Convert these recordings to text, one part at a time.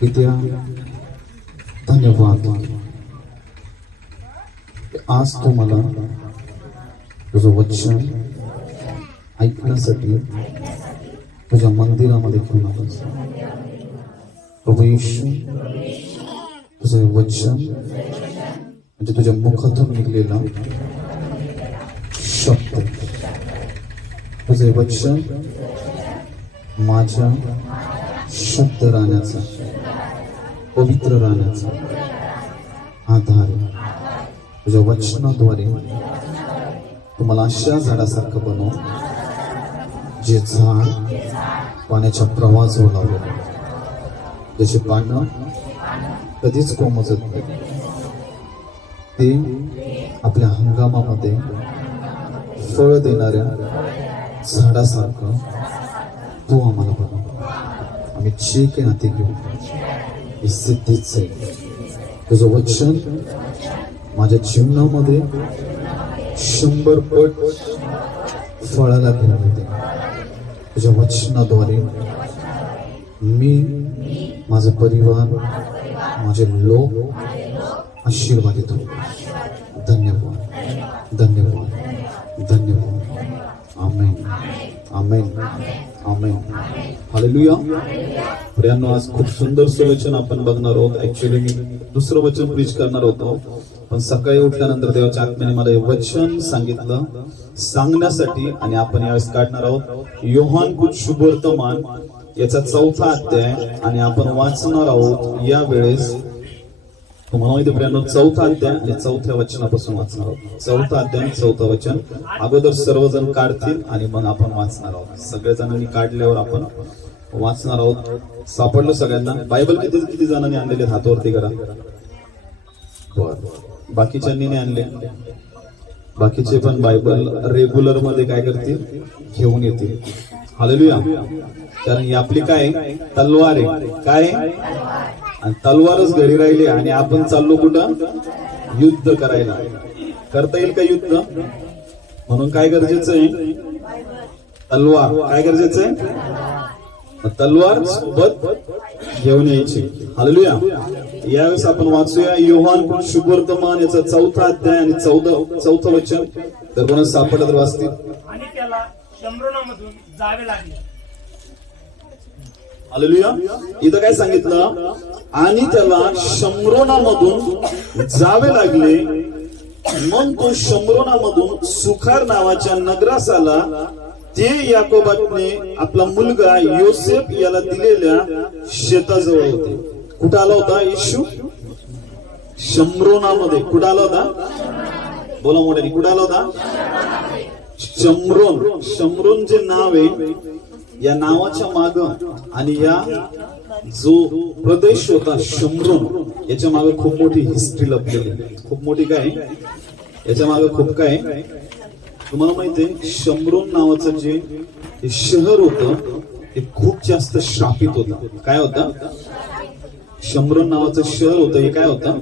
पित्या धन्यवाद आज तू मला तुझं वचन ऐकण्यासाठी तुझ्या मंदिरामध्ये घेऊन आलास. प्रभू येशू, तुझं वचन म्हणजे तुझ्या मुखातून निघलेला शब्द, तुझे वचन माझ्या शुद्ध राहण्याचा, पवित्र राहण्याचा आधार. तुझ्या वचनाद्वारे तुम्हाला अशा झाडासारखं बनव जे झाड पाण्याच्या प्रवाहाजवळ लावलेलं, ज्याची पानं कधीच कोमजत नाही, ते आपल्या हंगामामध्ये फळ देणाऱ्या झाडासारखं तू आम्हाला बनव. आम्ही जे काही नाते घेऊ हे सिद्धीच आहे. तुझं वचन माझ्या जीवनामध्ये 100 पट फळाला घेऊन येते. तुझ्या वचनाद्वारे मी, माझा परिवार, माझे लोक आशीर्वादित हो. धन्यवाद, धन्यवाद, धन्यवाद. आमेन, आमेन, आमेन. हालेलुया. प्रियांनो, आज खूप सुंदर वचन आपण बघणार आहोत. ऍक्च्युअली मी दुसरं वचन प्रीच करणार होतो, पण सकाळी उठल्यानंतर देवाच्या आत्म्याने मला हे वचन सांगितलं सांगण्यासाठी, आणि आपण यावेळेस काढणार आहोत योहान शुभवर्तमान याचा 4था अध्याय, आणि आपण वाचणार आहोत यावेळेस. तुम्हाला माहिती प्रियांनो, 4था अध्याय आणि 4थ्या वचनापासून वाचणार आहोत. 4था अध्याय आणि 4थं वचन अगोदर सर्वजण काढतील आणि मग आपण वाचणार आहोत. सगळेजणांनी काढल्यावर आपण वाचणार आहोत. सापडलं सगळ्यांना? बायबल किती जणांनी आणलेले? हातावरती करा. बर, बाकीच्यांनी नाही आणले. बाकीचे पण बायबल रेग्युलर मध्ये काय करतील? घेऊन येतील. हालेलुया. कारण ही आपली काय तलवार आहे. काय? आणि तलवारच घरी राहिली आणि आपण चाललो कुठं? युद्ध करायला. करता येईल का युद्ध? म्हणून काय गरजेचं आहे? तलवार. काय गरजेचं आहे? तलवार सोबत घेऊन यायची. हालेलुया. यावेळेस आपण वाचूया योहान शुभवर्तमान याचा 4था अध्याय आणि 4थं वचन. तर कोणा सापडलं तर वाचतील. आणि त्याला शम्रोनामधून जावे लागले. हालेलुया. इथं काय सांगितलं? आणि त्याला शम्रोनामधून जावे लागले. मग तो शम्रोनामधून सुखार नावाच्या नगरास आला. ते याकोबाने आपला मुलगा योसेफ याला दिलेल्या शेताजवळ होते. कुठं आला होता येशू? शम्रोनामध्ये. कुठं आला होता? बोला मोठ्याने. कुठं आला होता? शम्रोन. शम्रोन जे नाव आहे, या नावाच्या माग आणि या जो प्रदेश होता शम्रोन, याच्या मागे खूप मोठी हिस्ट्री लपलेली. खूप मोठी काय? याच्या मागे खूप काय? तुम्हाला माहितीये, शम्रोन नावाचं जे शहर होतं ते खूप जास्त श्रापित होतं. काय होतं? शम्रोन नावाचं शहर होतं हे काय होतं?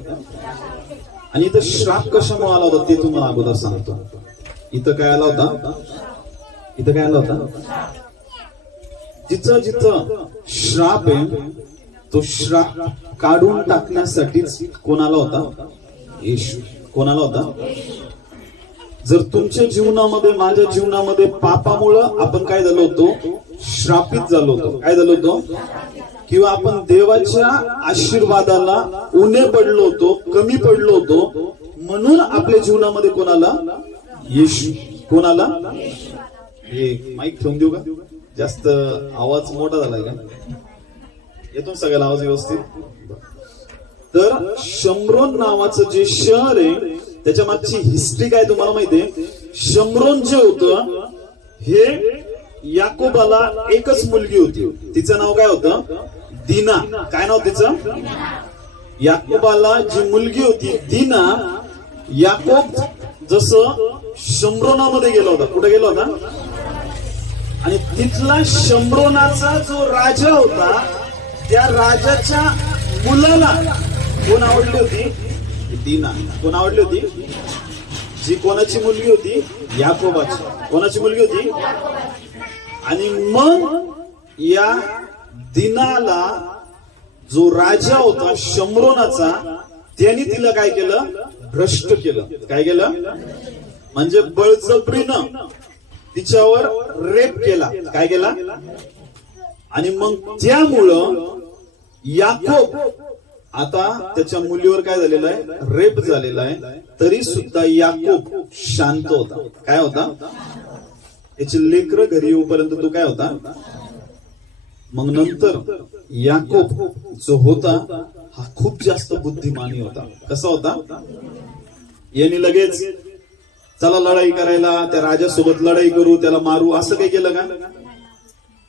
आणि इथं श्राप कशामुळे आला होता ते तुम्हाला अगोदर सांगतो. इथं काय आला होता? इथं काय आला होता? जिथं जिथं श्राप आहे तो श्राप काढून टाकण्यासाठीच कोणाला होता? येशू. कोणाला होता? जर तुमच्या जीवनामध्ये, माझ्या जीवनामध्ये पापामुळं आपण काय झालो होतो? श्रापित झालो होतो. काय झालो होतो? किंवा आपण देवाच्या आशीर्वादाला उणे पडलो होतो, कमी पडलो होतो. म्हणून आपल्या जीवनामध्ये कोणाला? येशू. कोणाला? हे माईक ठेवून देऊ का? जास्त आवाज मोठा झालाय का? येतो सगळ्याला आवाज व्यवस्थित? तर शम्रोन नावाचं जे शहर आहे त्याच्या मागची हिस्ट्री काय तुम्हाला माहितीये? शम्रोन जे होतं हे याकोबाला एकच मुलगी होती. तिचं नाव काय होतं? दीना. काय नाव तिचं? याकोबाला जी मुलगी होती दीना, याकोब जसं शम्रोनामध्ये गेला होता. कुठे गेला होता? आणि तिथला शम्रोनाचा जो राजा होता त्या राजाच्या मुलाला कोण आवडली होती? दीना. कोण आवडली होती? जी कोणाची मुलगी होती? याकोबाची. कोणाची मुलगी होती? आणि मग या दीनाला जो राजा होता शम्रोनाचा, त्यांनी तिला काय केलं? भ्रष्ट केलं. काय केलं? म्हणजे बळजबरीनं तिच्यावर रेप केला. काय केला? आणि मग त्यामुळं याकोब आता त्याच्या मुलीवर काय झालेलं आहे? रेप झालेला आहे. तरी सुद्धा याकोब शांत होता. काय होता? त्याचे लेकर घरी येऊपर्यंत तो काय होता? मग नंतर याकोब जो होता हा खूप जास्त बुद्धिमानी होता. कसा होता? यांनी लगेच चला लढाई करायला, त्या राजासोबत लढाई करू, त्याला मारू, असं काही केलं का?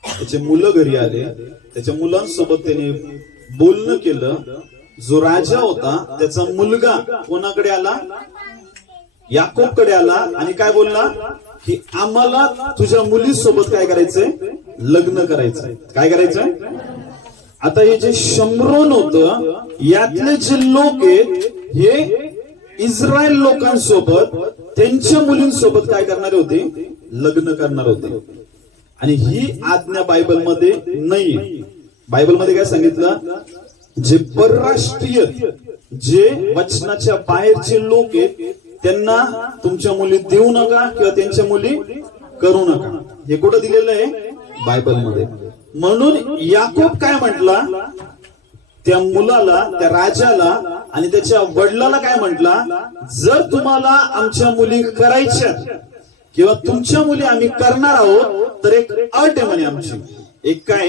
त्याचे मुलं घरी आले, त्याच्या मुलांसोबत त्याने बोलणं केलं. जो राजा होता त्याचा मुलगा कोणाकडे आला? याकोबकडे आला आणि काय बोलला की आम्हाला तुझ्या मुलीसोबत काय करायचंय? लग्न करायचंय. काय करायचंय? आता हे जे शम्रोन होतं, यातले जे लोक आहेत हे इस्रायल लोकांसोबत त्यांच्या मुलींसोबत काय करणारे होते? लग्न करणार होते. आणि ही आज्ञा बायबलमध्ये नाही. बायबलमध्ये काय सांगितलं? जे परराष्ट्रीय, जे वचनाच्या बाहेरचे लोक आहेत त्यांना तुमच्या मुली देऊ नका किंवा त्यांच्या मुली करू नका. हे कुठं दिलेलं आहे? बायबलमध्ये. म्हणून याकोब काय म्हटला? त्या मुलाला, त्या राजाला आणि त्याच्या वडिलाला काय म्हटला? जर तुम्हाला आमच्या मुली करायच्या किंवा तुमच्या मुली आम्ही करणार आहोत तर एक अट आहे म्हणे आमची. एक काय?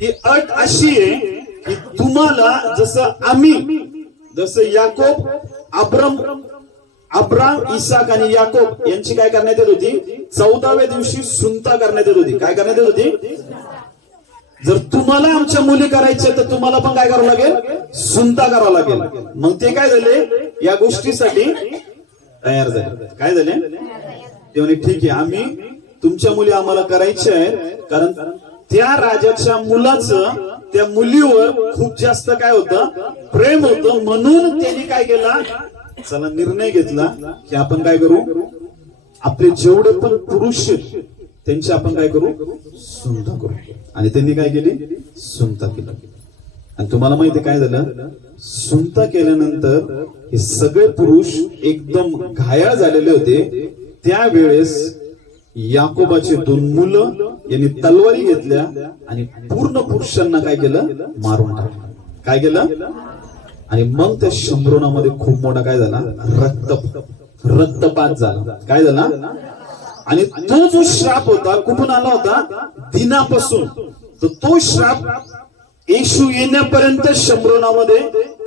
ही अट अशी आहे की तुम्हाला जसं याकोब, अब्राम, इसाक आणि याकोब यांची काय करण्यात येत होती? 14व्या दिवशी सुंता करण्यात येत होती. काय करण्यात येत होती? जर तुम्हाला आमच्या मुली करायच्या तर तुम्हाला पण काय करावं लागेल? सुंता करावं लागेल. मग ते काय झाले? या गोष्टीसाठी तयार झाले. काय झाले? ते म्हणे ठीक आहे, आम्ही तुमच्या मुली आम्हाला करायच्या आहेत, कारण त्या राजाच्या मुलाचं त्या मुलीवर खूप जास्त काय होतं? प्रेम होतं. म्हणून त्यांनी काय केला? चला निर्णय घेतला की आपण काय करू? आपले जेवढे पण पुरुष आहेत त्यांची आपण काय करू? सुंता करू. आणि त्यांनी काय केली? सुंता केली. आणि तुम्हाला माहिती काय झालं? सुंता केल्यानंतर हे सगळे पुरुष एकदम घायाळ झालेले होते. त्यावेळेस याकोबाचे 2 मुलं यांनी तलवारी घेतल्या आणि पूर्ण पुरुषांना काय केलं? मारून टाकलं. काय केलं? आणि मग त्या शम्रोनामध्ये खूप मोठा काय झाला? रक्तपात झाला. काय झाला? आणि तो जो श्राप होता कुठून आला होता? दिनापासून. तर तो श्राप येशू येण्यापर्यंत शम्रोनामध्ये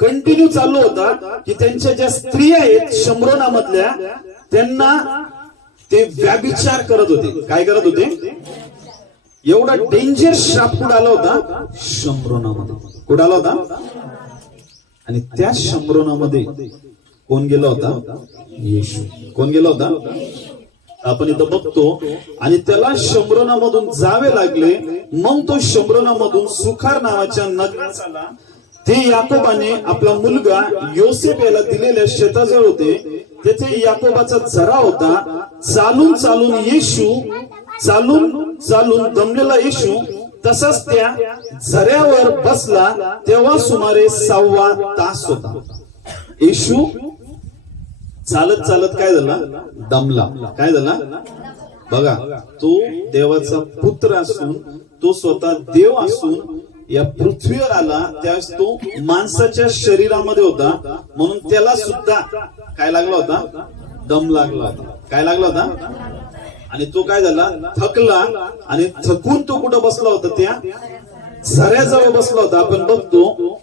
कंटिन्यू चालू होता की त्यांच्या ज्या स्त्रिया आहेत शम्रोनामधल्या त्यांना ते व्याभिचार करत होते. काय करत होते? एवढा डेंजर श्राप कुठं आला होता? शम्रोनामध्ये. कुठं आला होता? आणि त्या शम्रोनामध्ये कोण गेला होता? येशू. कोण गेला होता? आपण इथं बघतो. आणि त्याला शम्रोनामधून जावे लागले. मग तो शम्रोनामधून सुखार नावाच्या नगरात आला. ते याकोबाने आपला मुलगा योसेफ याला दिलेल्या शेताजवळ होते. तेथे याकोबाचा झरा होता. चालून चालून दमलेला येशू तसाच त्या झऱ्यावर बसला. तेव्हा सुमारे 6वा तास होता. येशू चालत चालत काय झाला? दमला. काय झाला? बघा, तो देवाचा पुत्र असून, तो स्वतः देव असून या पृथ्वीवर आला. त्यावेळेस तो माणसाच्या शरीरामध्ये होता. म्हणून त्याला सुद्धा काय लागला होता? दम लागला होता. काय लागला होता? आणि तो काय झाला? थकला. आणि थकून तो कुठं बसला होता? त्या झऱ्याजवळ बसला होता. आपण बघतो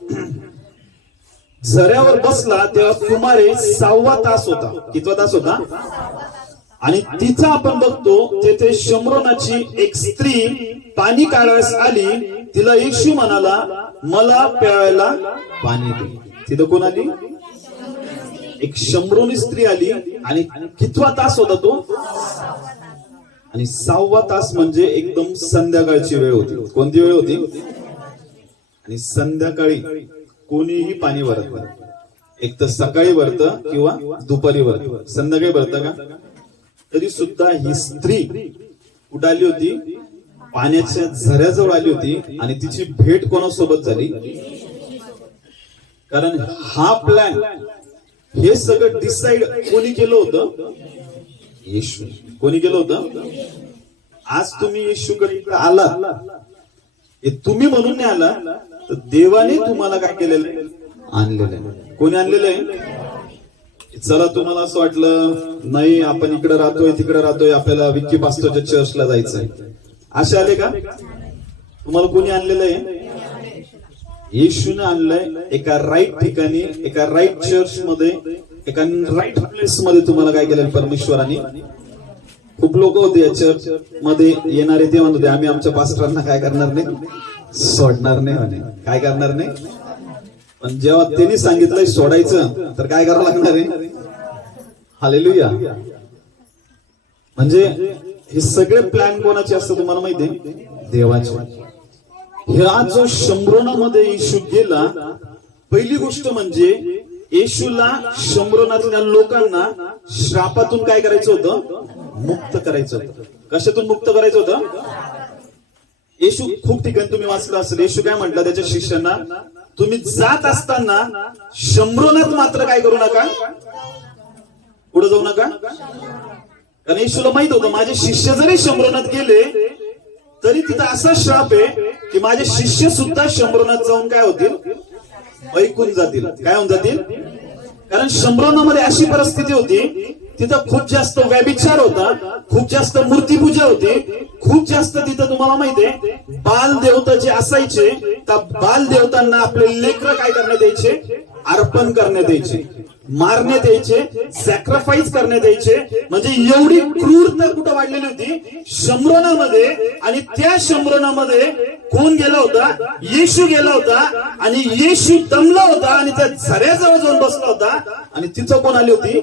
झऱ्यावर बसला तेव्हा सुमारे 6वा तास होता. कितवा तास होता? आणि तिथं आपण बघतो तेथे शम्रोनाची एक स्त्री पाणी काढायला आली. तिला येशू म्हणाला, मला प्यायला पाणी दे. तिथं कोण आली? एक शम्रोनी स्त्री आली. आणि कितवा तास होता तो? आणि 6वा तास म्हणजे एकदम संध्याकाळची वेळ होती. कोणती वेळ होती? आणि संध्याकाळी कोणीही पाणी भरत नाही. एक तर सकाळी भरतं किंवा दुपारी भरतं. संध्याकाळी भरतं का? तरी सुद्धा ही स्त्री कुठं आली होती? पाण्याच्या झऱ्याजवळ आली होती आणि तिची भेट कोणासोबत झाली? कारण हा प्लॅन, हे सगळं डिसाइड कोणी केलं होतं? येशू. कोणी केलं होतं? आज तुम्ही येशूकडे आला, हे तुम्ही म्हणून नाही आला, तर देवाने तुम्हाला काय केलेलं आहे? आणलेलं आहे. कोणी आणलेलं आहे? चला तुम्हाला असं वाटलं नाही आपण इकडे राहतोय तिकडे राहतोय, आपल्याला विक्की पास्टरच्या चर्चला जायचंय, असे आले का? तुम्हाला कोणी आणलेलं आहे? येशूने आणलंय. एका राईट ठिकाणी, एका राईट चर्च मध्ये, एका राईट प्लेस मध्ये तुम्हाला काय केलं परमेश्वराने. खूप लोक होते या चर्च मध्ये येणारे, ते म्हणत होते आम्ही आमच्या पास्टरांना काय करणार नाही, सोडणार नाही म्हणे. काय करणार नाही? पण जेव्हा त्यांनी सांगितलंय सोडायचं, तर काय करावं लागणार आहे? हालेलुया. म्हणजे हे सगळे प्लॅन कोणाचे असतात तुम्हाला माहितीये? देवाचे. ह्या जो शंभरोनामध्ये येशू गेला, पहिली गोष्ट म्हणजे येशूला शंभरोनातल्या लोकांना श्रापातून काय करायचं होतं? मुक्त करायचं होतं. कशातून मुक्त करायचं होतं? येशू खूप ठिकाणी तुम्ही वाचलं असेल, येशू काय म्हटलं त्याच्या शिष्यांना, तुम्ही जात असताना शंभरोनात मात्र काय करू नका, पुढे जाऊ नका. कारण येशूला माहित होतं माझे शिष्य जरी शंभरोनात गेले तरी तिथं असा श्राप आहे की माझे शिष्य सुद्धा शंभरोनात जाऊन काय होतील? ऐकून जातील. काय होऊन जातील? कारण शंभरोनामध्ये अशी परिस्थिती होती, तिथं खूप जास्त व्यभिचार होता, खूप जास्त मूर्तीपूजा होती, खूप जास्त तिथं तुम्हाला माहितीये बाल देवता जे असायचे, त्या बाल देवतांना आपले लेकरं काय करण्यात यायचे? अर्पण करण्यात यायचे, मारण्यात यायचे, सॅक्रिफाईस करण्यात यायचे. म्हणजे एवढी क्रूरता कुठं वाढलेली होती? शंभरोनामध्ये. आणि त्या शंभरोनामध्ये कोण गेला होता? येशू गेला होता. आणि येशू दमला होता आणि त्या झऱ्याजवळ जाऊन बसला होता. आणि तिथं कोण आली होती?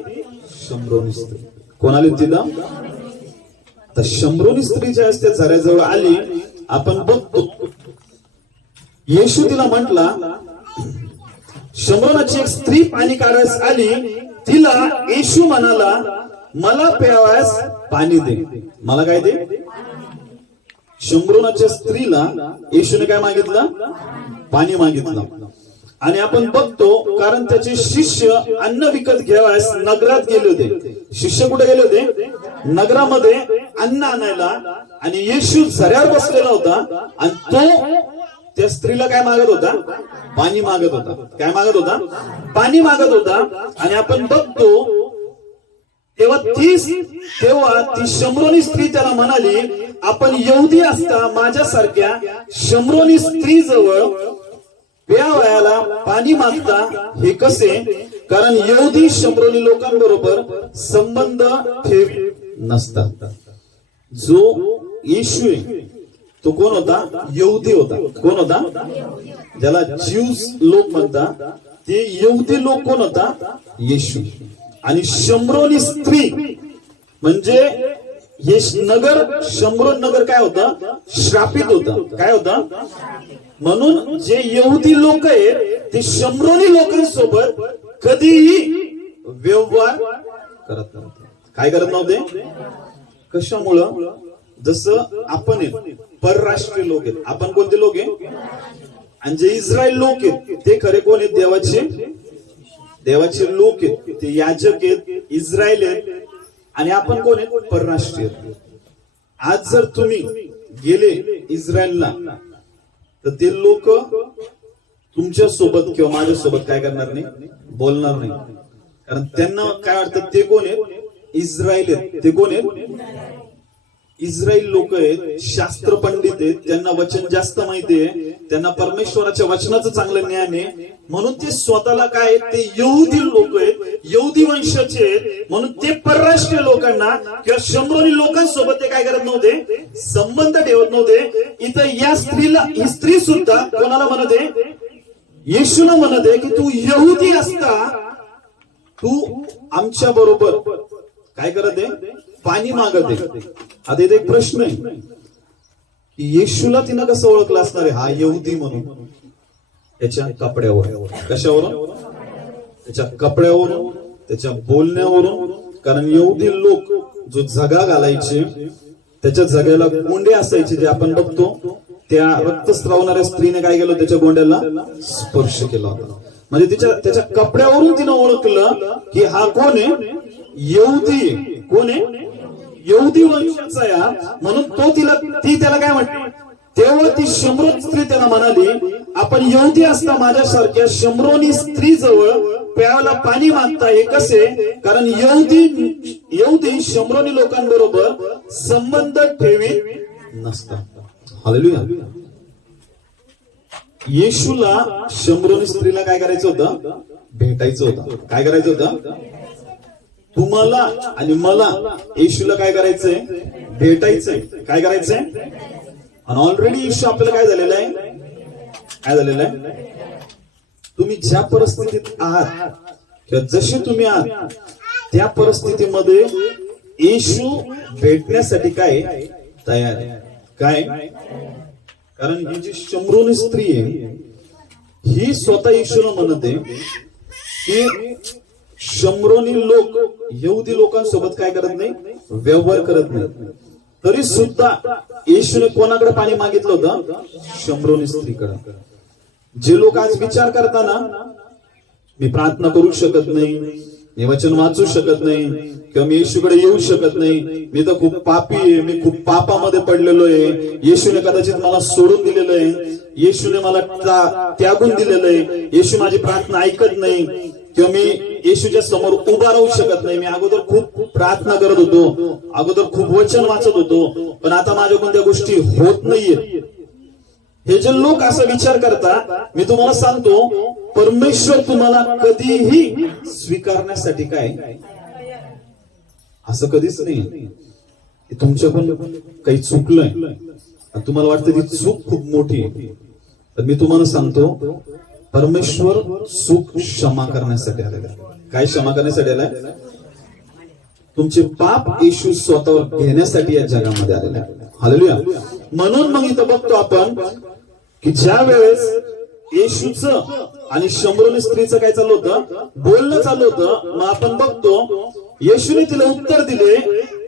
शंभरोनी स्त्री. कोण आली होती तिथं? तर शंभरोनी स्त्री ज्या त्या झऱ्याजवळ आली, आपण बघतो येशू तिला म्हटला, शंभरोनाची एक स्त्री पाणी काढायस आली, तिला येशू म्हणाला मला प्यावयास पाणी दे. मला काय दे? शंभरोनाच्या स्त्रीला येशूने काय मागितलं? पाणी मागितलं. आणि आपण बघतो कारण त्याचे शिष्य अन्न विकत घ्यावयास नगरात गेले होते. शिष्य कुठे गेले होते? नगरामध्ये अन्न आणायला. आणि येशू झऱ्यावर बसलेला होता आणि तो त्या स्त्रीला काय मागत होता? पाणी मागत होता. काय मागत होता? पाणी मागत होता. आणि आपण बघतो तेव्हा ती शंभरोनी स्त्री त्याला म्हणाली, आपण यहुदी असता माझ्यासारख्या शंभरोनी स्त्री जवळ प्यावयाला पाणी मागता हे कसे? कारण यहुदी शंभरोनी लोकांबरोबर संबंध ठेवीत नसतात. जो येशू आहे तो कोण होता? यहुदी होता. कोण होता? ज्याला ज्यूज लोक म्हणतात, ते यहुदी लोक कोण होता? येशू. आणि शंभरोनी स्त्री म्हणजे हे नगर, शंभरोन नगर काय होतं? श्रापित होतं. काय होतं? म्हणून जे यहुदी लोक आहेत ते शंभरोनी लोकांसोबत कधीही व्यवहार करत नव्हते. काय करत नव्हते? कशामुळं? जसं आपण परराष्ट्रीय लोक आहेत. आपण कोणते लोक आहे? आणि जे इस्रायल लोक आहेत ते खरे कोण आहेत? देवाचे लोक आहेत. ते याजक आहेत, इस्रायल आहेत. आणि आपण कोण आहेत? परराष्ट्रीय. आज जर तुम्ही गेले इस्रायलला तर ते लोक तुमच्या सोबत किंवा माझ्या सोबत काय करणार नाही? बोलणार नाही. कारण त्यांना काय वाटतं? ते कोण आहेत? इस्रायल आहेत. ते कोण आहेत? इस्रायल लोक आहेत, शास्त्र पंडित आहेत, त्यांना वचन जास्त माहिती आहे, त्यांना परमेश्वराच्या वचनाचं चांगलं ज्ञान आहे. म्हणून ते स्वतःला काय? ते यहुदी लोक आहेत, यहुदी वंशाचे आहेत. म्हणून ते परराष्ट्रीय लोकांना किंवा शंभरोनी लोकांसोबत ते काय करत नव्हते? संबंध ठेवत नव्हते. इथं या स्त्रीला, ही स्त्री सुद्धा कोणाला म्हणते? येशूला म्हणते की तू यहुदी असता तू आमच्या बरोबर काय करत आहे? पाणी मागत आहे. आता इथे एक प्रश्न आहे, येशूला तिनं कसं ओळखलं असणार आहे हा यहुदी म्हणून? त्याच्या कपड्यावर. कशावरून? त्याच्या कपड्यावरून, त्याच्या बोलण्यावरून. कारण यहुदी लोक जो झगा घालायचे त्याच्या जगाला गोंडे असायचे जे आपण बघतो. त्या रक्तस्रावणाऱ्या स्त्रीने काय केलं, त्याच्या गोंड्याला स्पर्श केला होता. म्हणजे त्याच्या कपड्यावरून तिनं ओळखलं की हा कोण आहे, यहुदी आहे. कोण आहे, यहुदी वंशाचा आहे. म्हणून ती त्याला काय म्हणते, तेव्हा ती शम्रोन स्त्री त्याला म्हणाली, आपण यहुदी असता माझ्यासारख्या शम्रोनी स्त्री जवळ प्यायला पाणी मागता, हे कसे? कारण यहुदी शम्रोनी लोकांबरोबर संबंध ठेवीत नसतात. हालेलुया. येशूला शम्रोनी स्त्रीला काय करायचं होतं, भेटायचं होतं. काय करायचं होतं, तुम्हाला आणि मला येशूला काय करायचंय, भेटायचंय. काय करायचंय? आणि ऑलरेडी येशू आपल्याला काय झालेलं आहे, काय झालेलं आहे, तुम्ही ज्या परिस्थितीत आहात किंवा जसे तुम्ही आहात त्या परिस्थितीमध्ये येशू भेटण्यासाठी काय तयार आहे. काय? कारण ही जी शम्रोनी स्त्री आहे ही स्वतः येशूला म्हणते की शम्रोनी लोक यहुदी लोकांसोबत काय करत नाही, व्यवहार करत नाही. तरी सुद्धा येशूने कोणाकडे पाणी मागितलं होतं, शम्रोनी स्त्रीकडे. जे लोक आज विचार करताना मी प्रार्थना करू शकत नाही, मी वचन वाचू शकत नाही, किंवा मी येशूकडे येऊ शकत नाही, मी तर खूप पापी आहे, मी खूप पापामध्ये पडलेलो आहे, येशूने कदाचित मला सोडून दिलेलं आहे, येशूने मला त्यागून दिलेलं आहे, येशू माझी प्रार्थना ऐकत नाही, किंवा मी येशूच्या समोर उभा राहू शकत नाही. मी अगोदर खूप प्रार्थना करत होतो, अगोदर खूप वचन वाचत होतो, पण आता माझ्याकडून त्या गोष्टी होत नाहीये. हे जे लोक असा विचार करता, मी तुम्हाला सांगतो, परमेश्वर तुम्हाला कधीही स्वीकारण्यासाठी काय असं कधीच नाही. तुमच्याकडून काही चुकलंय आणि तुम्हाला वाटतं ती चूक खूप मोठी आहे, तर मी तुम्हाला सांगतो, परमेश्वर चूक क्षमा करण्यासाठी आलेला. काय क्षमा करण्यासाठी आलाय? तुमचे पाप येशू स्वतःवर घेण्यासाठी या जगामध्ये आलेला आहे. हालेलुया. म्हणून मग इथं बघतो आपण की ज्या वेळेस येशूचं आणि शम्रोनी स्त्रीचं काय चालू होतं, बोलणं चालू होतं. मग आपण बघतो येशूने तिला उत्तर दिले,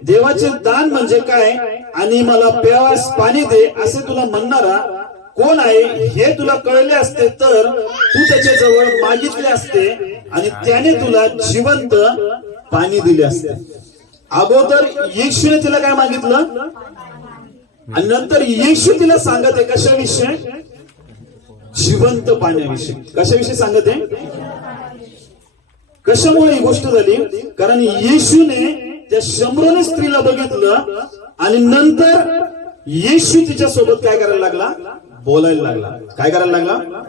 देवाचे दान म्हणजे काय आणि मला प्यावास पाणी दे असे तुला म्हणणारा कोण आहे हे तुला कळले असते तर तू त्याच्या जवळ मागितले असते आणि त्याने तुला जिवंत पाणी दिले असते. अगोदर येशूने तिला काय मागितलं आणि नंतर येशू तिला सांगत आहे कशाविषयी, जिवंत पाण्याविषयी. कशाविषयी सांगत आहे? कशामुळे ही गोष्ट झाली? कारण येशूने त्या शम्रोनी स्त्रीला बघितलं आणि नंतर येशू तिच्या सोबत काय करायला लागला, बोलायला लागला. काय करायला लागला?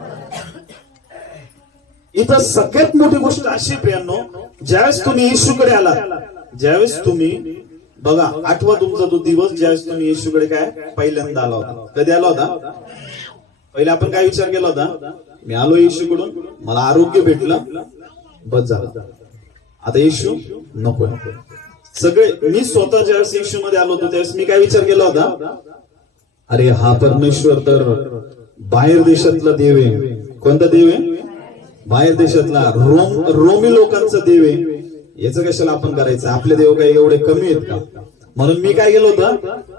इथं सगळ्यात मोठी गोष्ट अशी प्रियांनो, ज्यावेळेस तुम्ही येशूकडे आलात, ज्यावेळेस तुम्ही बघा, आठवा तुमचा तो दिवस ज्यावेळेस तुम्ही येशूकडे काय पहिल्यांदा आला होता. कधी आला होता? पहिले आपण काय विचार केला होता, मी आलो येशूकडून, मला आरोग्य भेटलं, बस झालं, आता येशू नको. सगळे मी स्वतः ज्यावेळेस येशू मध्ये आलो होतो त्यावेळेस मी काय विचार केला होता, अरे हा परमेश्वर तर बाहेर देशातला देव आहे. कोणता देव आहे? बाहेर देशातला रोमी लोकांचा देव आहे. याचं कशाला आपण करायचं, आपले देव काही एवढे कमी आहेत का? म्हणून मी काय केलं होतं,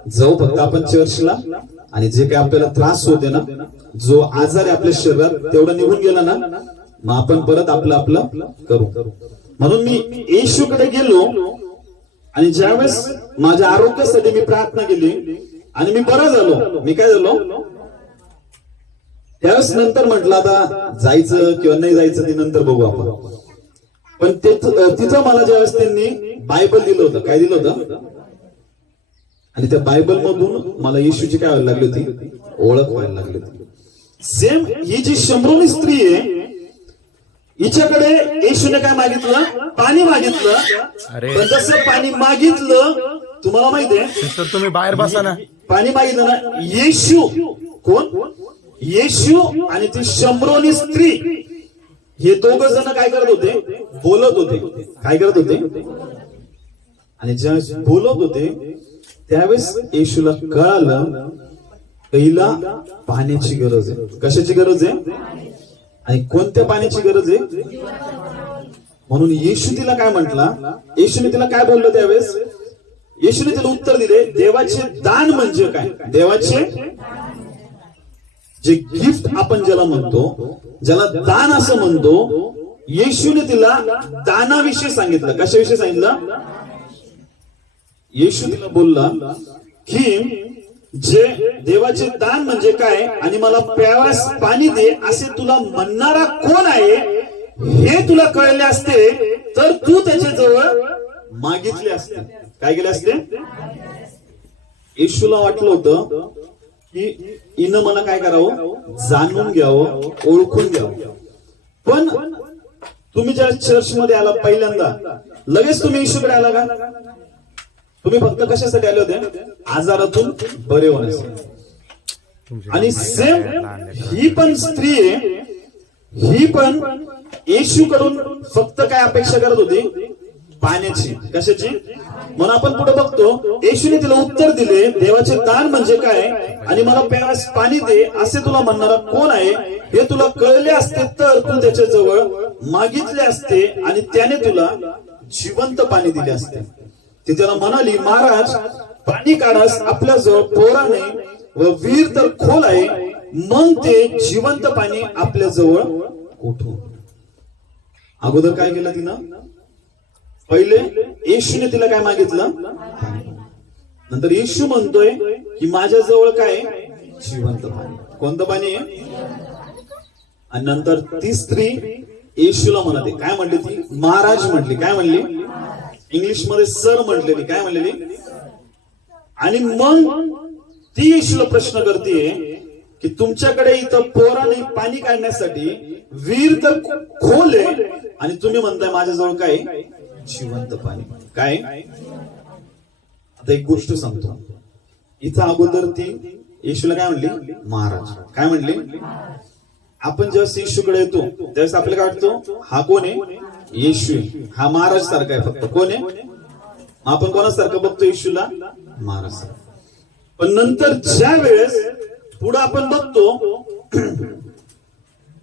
जाऊ फक्त आपण चर्चला आणि जे काही आपल्याला त्रास होते ना, जो आजार आहे आपल्या शरीरात तेवढं निघून गेला ना, मग आपण परत आपलं करू. म्हणून मी येशूकडे गेलो आणि ज्यावेळेस माझ्या आरोग्यासाठी मी प्रार्थना केली आणि मी बरा झालो, मी काय झालो त्यावेळेस नंतर म्हटलं आता जायचं किंवा नाही जायचं ते नंतर बघू आपण. पण तिथं मला ज्यावेळेस त्यांनी बायबल दिलं होतं, काय दिलं होतं, आणि त्या बायबल मधून मला येशूची काय व्हायला लागली होती, ओळख व्हायला लागली होती. सेम ही जी शम्रोनी स्त्री आहे, हिच्याकडे येशूने काय मागितलं, पाणी मागितलं. पण जसं पाणी मागितलं, तुम्हाला माहिती आहे, तुम्ही बाहेर बसा ना, पाणी मागितलं ना, येशू कोण, येशू आणि ती शम्रोनी स्त्री हे दोघ जण काय करत होते, बोलत होते. काय करत होते? आणि ज्यावेळेस बोलत होते त्यावेळेस येशूला कळालं पहिला पाण्याची गरज आहे. कशाची गरज आहे आणि कोणत्या पाण्याची गरज आहे? म्हणून येशू तिला काय म्हटला, येशूने तिला काय बोललं त्यावेळेस, येशूने त्याला उत्तर दिले, देवाचे दान म्हणजे काय? देवाचे जे गिफ्ट आपण ज्याला म्हणतो, ज्याला दान असं म्हणतो, येशूने तिला दानाविषयी सांगितलं. कशाविषयी सांगितलं? येशू तिला बोलला की जे देवाचे दान म्हणजे काय आणि मला प्यावयास पाणी दे असे तुला म्हणणारा कोण आहे हे तुला कळले असते तर तू त्याच्या जवळ मागितले असते. काय केले असते? येशूला वाटलं होतं की हिनं मला काय करावं? जाणून घ्यावं, ओळखून घ्यावं. पण तुम्ही ज्या चर्च मध्ये आला पहिल्यांदा, लगेच तुम्ही येशूकडे आला का? तुम्ही फक्त कशासाठी आले होते? आजारातून बरे होण्यासाठी. आणि सेम ही पण स्त्री आहे, ही पण येशूकडून फक्त काय अपेक्षा करत होती? पाण्याची. कशाची? म्हणून आपण पुढे बघतो, येशूने तिला उत्तर दिले, देवाचे दान म्हणजे काय आणि मला प्यास पाणी दे असे तुला म्हणणारा कोण आहे हे तुला कळले असते तर तू त्याच्या जवळ मागितले असते आणि त्याने तुला जिवंत पाणी दिले असते. ती त्याला म्हणाली, महाराज पाणी काढास आपल्याजवळ पोरा नाही व विहीर तर खोल आहे, मग ते जिवंत पाणी आपल्याजवळ कुठून? अगोदर काय केलं तिनं? पहिले येशूने तिला काय मागितलं? नंतर येशू म्हणतोय की माझ्याजवळ काय? जिवंत पाणी. कोणतं पाणी आहे? आणि नंतर ती स्त्री येशूला म्हणाली, काय म्हणली ती? महाराज म्हटली. काय म्हणली? इंग्लिश मध्ये सर म्हटलेली. काय म्हणलेली? आणि मग ती येशूला प्रश्न करते की तुमच्याकडे इथं पोराने पाणी काढण्यासाठी विहीर तर खोल आहे आणि तुम्ही म्हणताय माझ्याजवळ काय? जिवंत पाणी. काय? आता एक गोष्ट सांगतो. इथं अगोदर ती येशूला काय म्हणली? महाराज. काय म्हणली? आपण जेव्हा येशूकडे येतो त्यावेळेस आपल्याला काय वाटतो? हा कोण आहे? येशू. हा महाराज सारखा आहे. फक्त कोण आहे? आपण कोणासारखं बघतो? येशूला महाराज. पण नंतर ज्या वेळेस पुढे आपण बघतो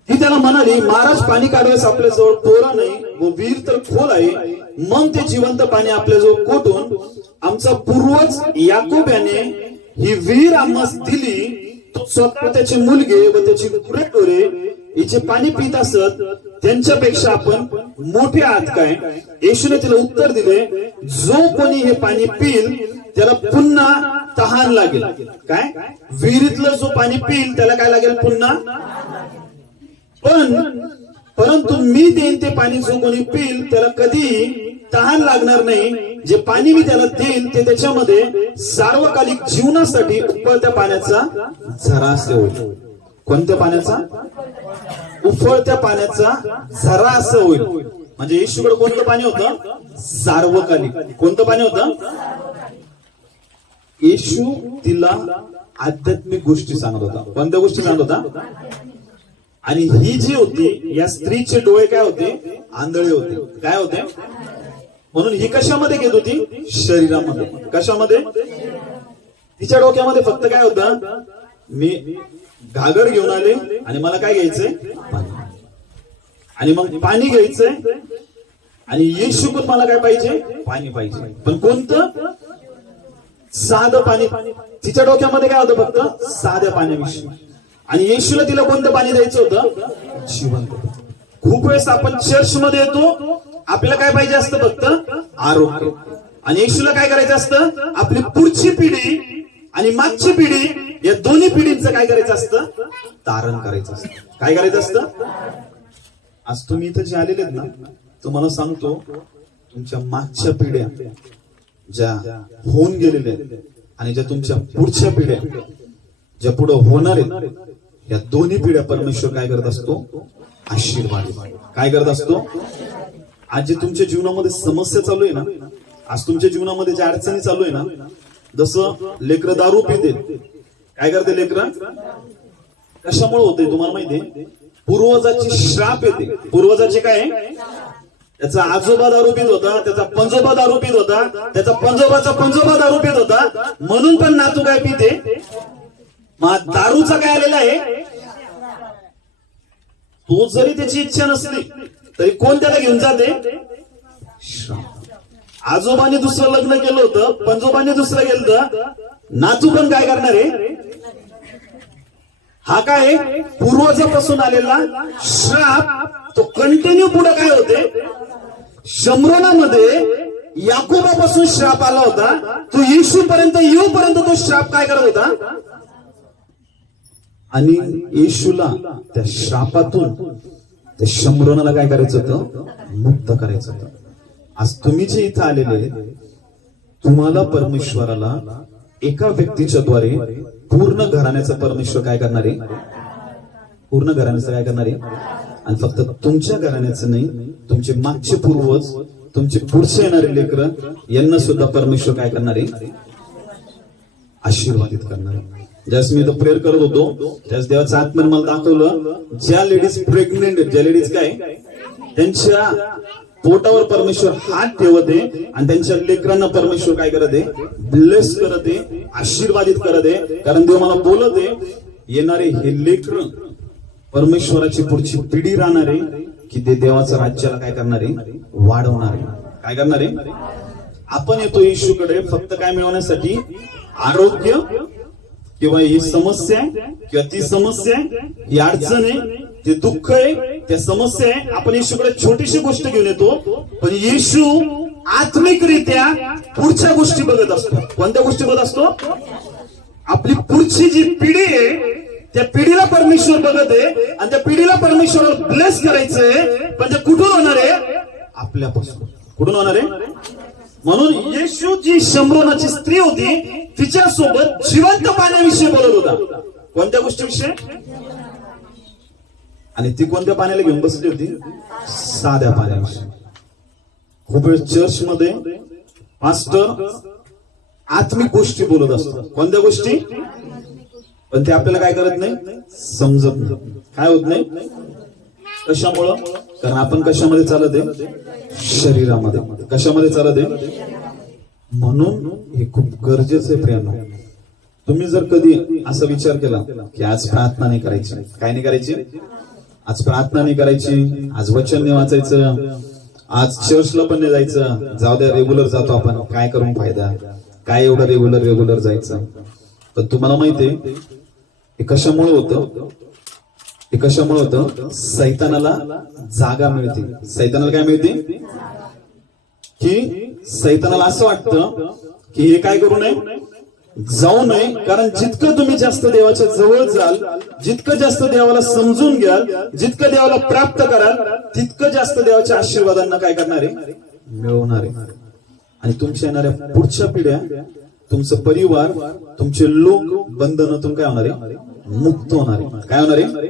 ती त्याला म्हणाली, महाराज पाणी काढवायस आपल्याजवळ पोरा नाही व विहीर तर खोल आहे, मग ते जिवंत पाणी आपल्याजवळ कोठून? आमचा पूर्वज याकोब याने ही विहीर आम्हास दिली. तो स्वतः त्याचे मुलगे व त्याची गुरेढोरे हिचे पाणी पित असत, त्यांच्यापेक्षा आपण मोठे आहात काय? येशूने तिला उत्तर दिले, जो कोणी हे पाणी पिल त्याला पुन्हा तहान लागेल. काय? विहिरीतलं जो पाणी पिल त्याला काय लागेल? पुन्हा. परंतु मी देईन ते पाणी जो कोणी पिल त्याला कधी तहान लागणार नाही. जे पाणी मी त्याला देईन ते त्याच्यामध्ये सार्वकालिक जीवनासाठी उकळत्या पाण्याचा झरा असे होईल. कोणत्या पाण्याचा? उफळत्या पाण्याचा झरा असं होईल. म्हणजे येशूकडे कोणतं पाणी होतं? सार्वकालिक. कोणतं पाणी होतं? येशू तिला आध्यात्मिक गोष्टी सांगत होता. कोणत्या गोष्टी सांगत होता? आणि ही जी होती, या स्त्रीचे डोळे काय होते? आंधळे होते. काय होते? म्हणून ही कशामध्ये घेत होती? शरीरामध्ये. कशामध्ये? तिच्या डोक्यामध्ये फक्त काय होतं? मी घागर घेऊन आले आणि मला काय घ्यायचंय? पाणी. आणि मग पाणी घ्यायचंय आणि येशूकडून मला काय पाहिजे? पाणी पाहिजे. पण कोणतं? साधं पाणी. तिच्या डोक्यामध्ये काय होतं? फक्त साध्या पाण्याविषयी. आणि येशूला तिला कोणतं पाणी द्यायचं होतं? जिवंत. खूप वेळेस आपण चर्च मध्ये येतो, आपल्याला काय पाहिजे असतं? फक्त आरोग्य. आणि येशूला काय करायचं असतं? आपली पुढची पिढी आणि मागची पिढी या दोन्ही पिढींचं काय करायचं असतं? तारण करायचं असतं. काय करायचं असतं? आज तुम्ही इथं जे आलेले आहेत ना, तुम्हाला सांगतो, तुमच्या मागच्या पिढ्या ज्या होऊन गेलेल्या आहेत आणि ज्या तुमच्या पुढच्या पिढ्या ज्या पुढे होणार आहेत, या दोन्ही पिढ्या परमेश्वर काय करत असतो? आशीर्वाद. काय करत असतो? आज जे तुमच्या जीवनामध्ये समस्या चालू आहे ना, आज तुमच्या जीवनामध्ये ज्या अडचणी चालू आहे ना, जसं लेकरं दारू पिते. काय करते लेकरं? कशामुळे होते तुम्हाला माहितीये? पूर्वजाची श्राप येते. पूर्वजाची काय? त्याचा आजोबा दारू पित होता, त्याचा पंजोबा दारू पित होता, त्याचा पंजोबाचा पंजोबा दारू पित होता, म्हणून पण नातू काय पिते? मग दारूचा काय आलेला आहे? तो जरी त्याची इच्छा नसली तरी कोण त्याला घेऊन जाते? श्राप. आजोबाने दुसरं लग्न केलं होतं, पंजोबाने दुसरं केलं, नातू पण काय करणार आहे? हा काय पूर्वजापासून आलेला श्राप, तो कंटिन्यू पुढे काय होते? शम्रोनामध्ये याकोबापासून श्राप आला होता, तो येशू पर्यंत येऊपर्यंत तो श्राप काय करत होता? आणि येशूला त्या श्रापातून त्या शम्रोनाला काय करायचं होतं? मुक्त करायचं होतं. आज तुम्ही जे इथं आलेले, तुम्हाला परमेश्वराला एका व्यक्तीच्या द्वारे पूर्ण घराण्याचा परमेश्वर काय करणार आहे? पूर्ण घराण्याचं काय करणार आहे? आणि फक्त तुमच्या घराण्याचं नाही, तुमचे मागचे पूर्वज, तुमचे पुढचे येणारे लेकरं, यांना सुद्धा परमेश्वर काय करणार आहे? आशीर्वादित करणार आहे. ज्यावेळेस मी इथं प्रेयर करत होतो, त्यावेळेस देवाचं आत्म्याने मला दाखवलं, ज्या लेडीज प्रेग्नेंट, ज्या लेडीज काय त्यांच्या पोटावर परमेश्वर हात ठेवत आहे आणि त्यांच्या लेकरांना परमेश्वर काय करत आहे? ब्लेस करत आहे, आशीर्वादित करत आहे. कारण देव मला बोलत आहे, येणारे हे लेकर परमेश्वराची पुढची पिढी राहणार आहे, की ते देवाचं राज्याला काय करणार आहे? वाढवणार आहे. काय करणार आहे? आपण येतो येशूकडे फक्त काय मिळवण्यासाठी? आरोग्य, किंवा ही समस्या आहे, किंवा ती समस्या आहे, ही अडचण आहे, ते दुःख आहे, त्या समस्या आहे. आपण येशूकडे छोटीशी गोष्ट घेऊन येतो, पण येशू आत्मिकरित्या पुढच्या गोष्टी बघत असतो. कोणत्या गोष्टी बघत असतो? आपली पुढची जी पिढी आहे, त्या पिढीला परमेश्वर बघत आहे, आणि त्या पिढीला परमेश्वर ब्लेस करायचंय. पण ते कुठून होणार आहे? आपल्यापासून. कुठून होणार आहे? म्हणून येशू जी शम्रोनाची स्त्री होती, तिच्यासोबत जिवंत पाण्याविषयी बोलत होता. कोणत्या गोष्टीविषयी? आणि ती कोणत्या पाण्याला घेऊन बसली होती? साध्या पाण्याविषयी. खूप वेळ चर्च मध्ये पास्टर आत्मिक गोष्टी बोलत असतो. कोणत्या गोष्टी? पण ते आपल्याला काय करत नाही? समजत नाही. काय होत नाही? कशामुळं? कारण आपण कशामध्ये चालत आहे? शरीरामध्ये. कशामध्ये चालत आहे? म्हणून हे खूप गरजेचं आहे प्रियांनो. तुम्ही जर कधी असा विचार केला की आज प्रार्थना नाही करायची, काय नाही करायची? आज प्रार्थना नाही करायची, आज वचन नाही वाचायचं, आज चर्चला पण नाही जायचं, जाऊ द्या रेग्युलर जातो आपण, काय करून फायदा, काय एवढं रेग्युलर जायचं. पण तुम्हाला माहितीये हे कशामुळे होतं? हे कशामुळे होतं? सैतानाला जागा मिळते. सैतानाला काय मिळते? की सैतानाला असं वाटतं की हे काय करू नये, जाऊ नये. कारण जितकं तुम्ही जास्त देवाच्या जवळ जाल, जितकं जास्त देवाला समजून घ्याल, जितकं देवाला प्राप्त कराल, तितकं जास्त देवाच्या आशीर्वादांना काय करणार आहे? मिळवणार आहे. आणि तुमच्या येणाऱ्या पुढच्या पिढ्या, तुमचं परिवार, तुमचे लोक बंधनातून काय होणार आहे? मुक्त होणार आहे. काय होणार आहे?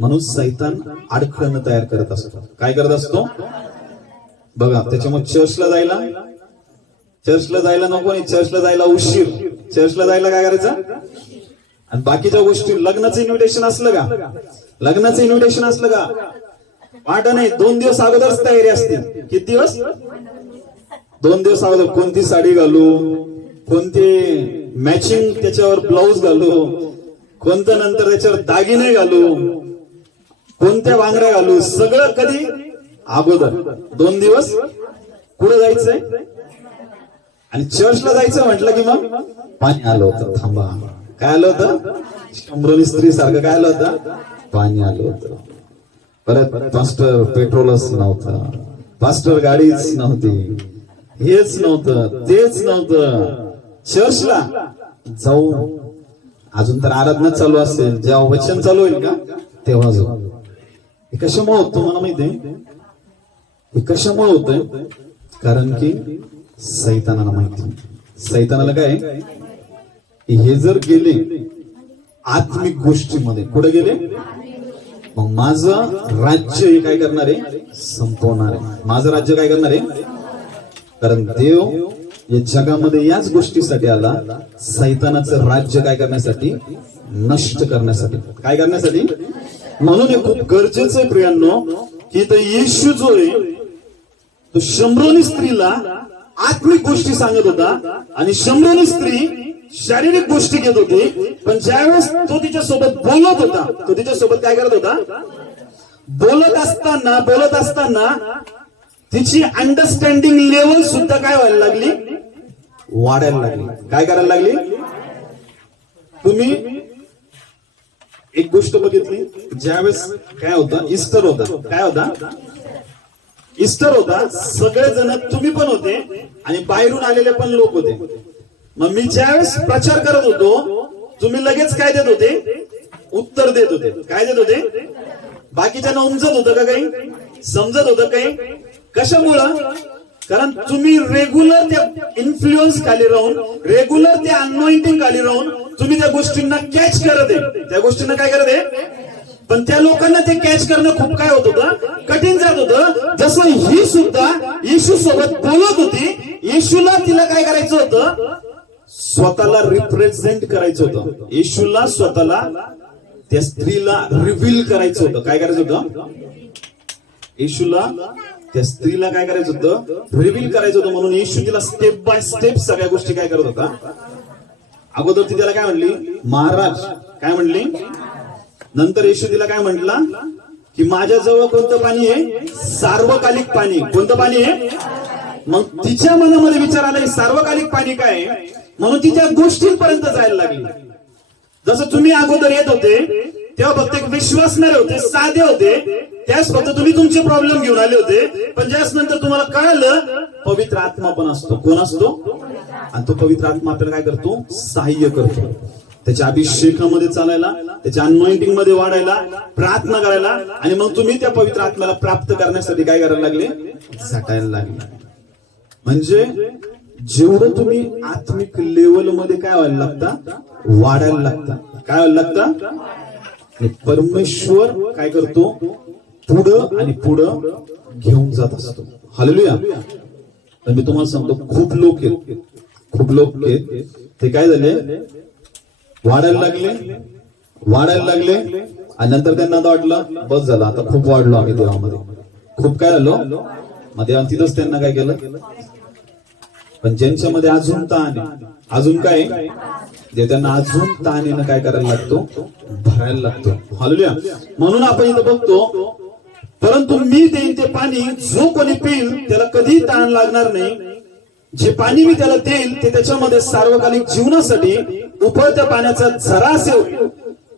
म्हणून सैतान अडखळणं तयार करत असतो. काय करत असतो? बघा, त्याच्यामुळे चर्चला जायला नको नाही, चर्चला जायला उशीर, चर्चला जायला काय करायचं? आणि बाकीच्या गोष्टी, लग्नाचं इन्व्हिटेशन असलं का? लग्नाचं इन्व्हिटेशन असलं का? वाट नाही, 2 दिवस अगोदरच तयारी असते. किती दिवस? 2 दिवस अगोदर. कोणती साडी घालू, कोणते मॅचिंग त्याच्यावर ब्लाऊज घालू, कोणत्या नंतर त्याच्यावर दागिने घालू, कोणत्या बांगड्या घालू, सगळं कधी? अगोदर 2 दिवस. कुठे जायचंय? आणि चर्चला जायचं म्हटलं की मग पाणी आलं होतं. थांबा, काय आलं होतं? शम्रोनी स्त्री सारखं काय आलं होतं? पाणी आलं होतं. परत पास्टर पेट्रोलच नव्हतं, पास्टर गाडीच नव्हती, हेच नव्हतं, तेच नव्हतं. चर्चला जाऊ, अजून तर आराधना चालू असेल, जेव्हा वचन चालू होईल का तेव्हा जाऊ. हे कशामुळे होतं मला माहितीये? हे कशामुळे होतंय? कारण की सैतानाला माहिती. सैतानाला काय? हे जर गेले आत्मिक गोष्टीमध्ये, कुठे गेले? मग माझं राज्य हे काय करणार आहे? संपवणार आहे. माझं राज्य काय करणार आहे? कारण देव या जगामध्ये याच गोष्टीसाठी आला, सैतानाचं राज्य काय करण्यासाठी? नष्ट करण्यासाठी. काय करण्यासाठी? म्हणून हे खूप गरजेचं आहे प्रियांनो, की इथं येशू जो आहे तो शम्रोनी स्त्रीला आत्मिक गोष्टी सांगत होता, आणि शम्रोनी स्त्री शारीरिक गोष्टी घेत होती. पण ज्यावेळेस तो तिच्यासोबत बोलत होता, तो तिच्यासोबत काय करत होता? बोलत असताना तिची अंडरस्टँडिंग लेवल सुद्धा काय व्हायला लागली, वाढायला लागली. काय करायला लागली? तुम्ही एक गोष्ट बघितली, ज्यावेळेस काय होतं, ईस्टर होता. काय होता? ईस्टर होता. सगळेजण, तुम्ही पण होते आणि बाहेरून आलेले पण लोक होते. मग मी ज्यावेळेस प्रचार करत होतो, तुम्ही लगेच काय देत होते? उत्तर देत होते. काय देत होते? बाकीच्यांना उमजत होतं का काही? समजत होतं काही? कशामुळं? कारण तुम्ही रेग्युलर त्या इन्फ्लुएन्स खाली राहून, रेग्युलर त्या अनॉइंटिंग खाली राहून तुम्ही त्या गोष्टींना कॅच करत आहे. त्या गोष्टींना काय करत आहे? पण त्या लोकांना ते कॅच करणं खूप काय होत होतं? कठीण जात होतं. जसं ही सुद्धा येशू सोबत बोलत होती, येशूला तिला काय करायचं होतं? स्वतःला रिप्रेझेंट करायचं होतं. येशूला स्वतःला त्या स्त्रीला रिव्हील करायचं होतं. काय करायचं होतं? येशूला त्या स्त्रीला काय करायचं होतं? रिव्हील करायचं होतं. म्हणून येशू तिला स्टेप बाय स्टेप सगळ्या गोष्टी काय करत होता? अगोदर ती त्याला काय म्हणली? महाराज. काय म्हणली? नंतर येशू तिला काय म्हटला? की माझ्याजवळ कोणतं पाणी आहे? सार्वकालिक पाणी. कोणतं पाणी आहे? मग तिच्या मनामध्ये विचार आला, सार्वकालिक पाणी काय आहे? म्हणून ती त्या गोष्टींपर्यंत जायला लागली. जसं तुम्ही अगोदर येत होते तेव्हा फक्त एक विश्वासणारे होते, साधे होते, त्याच फक्त तुम्ही तुमचे प्रॉब्लेम घेऊन आले होते. पण ज्याच नंतर तुम्हाला कळलं पवित्र आत्मा पण असतो. कोण असतो? आणि तो पवित्र आत्मा आपल्याला काय करतो? सहाय्य करतो. त्याच्या अभिषेकामध्ये चालायला, त्याच्या अनॉइंटिंग मध्ये वाढायला, प्रार्थना करायला, आणि मग तुम्ही त्या पवित्र आत्म्याला प्राप्त करण्यासाठी काय करायला लागले? झटायला लागले. म्हणजे जेवढं तुम्ही आत्मिक लेवल मध्ये काय व्हायला लागता? वाढायला लागता. काय व्हायला लागता? परमेश्वर काय करतो? पुढं आणि पुढं घेऊन जात असतो. हालेलुया. तर मी तुम्हाला सांगतो, खूप लोक आहेत, ते काय झाले? वाढायला लागले आणि नंतर त्यांना आता वाटलं बस झालं, आता खूप वाढलो आम्ही देवामध्ये, खूप काय झालो. मग देवाने तिथंच त्यांना काय केलं? पण ज्यांच्यामध्ये अजून ताण आहे, अजून काय, जे त्यांना अजून ताणीनं काय करायला लागतो? भरायला लागतो. हालेलुया. म्हणून आपण इथं बघतो, परंतु मी देईन ते पाणी, जो कोणी पिईल त्याला कधी ताण लागणार नाही. जे पाणी मी त्याला देईल ते त्याच्यामध्ये सार्वकालिक जीवनासाठी उकळत्या पाण्याचा झरा असेल.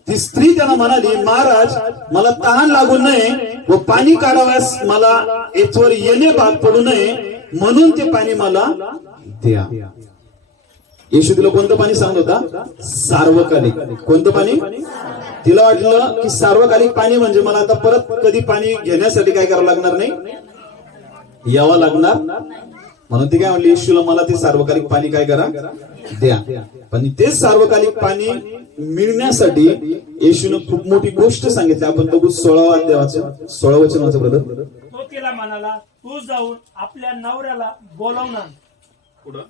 ती स्त्री त्यांना म्हणाली, महाराज मला तहान लागू नये व पाणी काढाव्यास मला येथवर येणे भाग पडू नये, म्हणून ते पाणी मला द्या. येशू तिला कोणतं पाणी सांगत होता? सार्वकालिक. कोणतं पाणी? तिला वाटलं की सार्वकालिक पाणी म्हणजे मला आता परत कधी पाणी घेण्यासाठी काय करावं लागणार नाही, यावं लागणार. म्हणून ती काय म्हणली? येशूला मला ते सार्वकालिक पाणी काय करा? द्या. पण ते सार्वकालिक पाणी मिळण्यासाठी येशूनं खूप मोठी गोष्ट सांगितली. आपण बघू 16 अध्यायाचं 16 वचनाचं ब्रदर. तो तिला म्हणाला, तू जाऊन आपल्या नवऱ्याला बोलावून आण. पुढं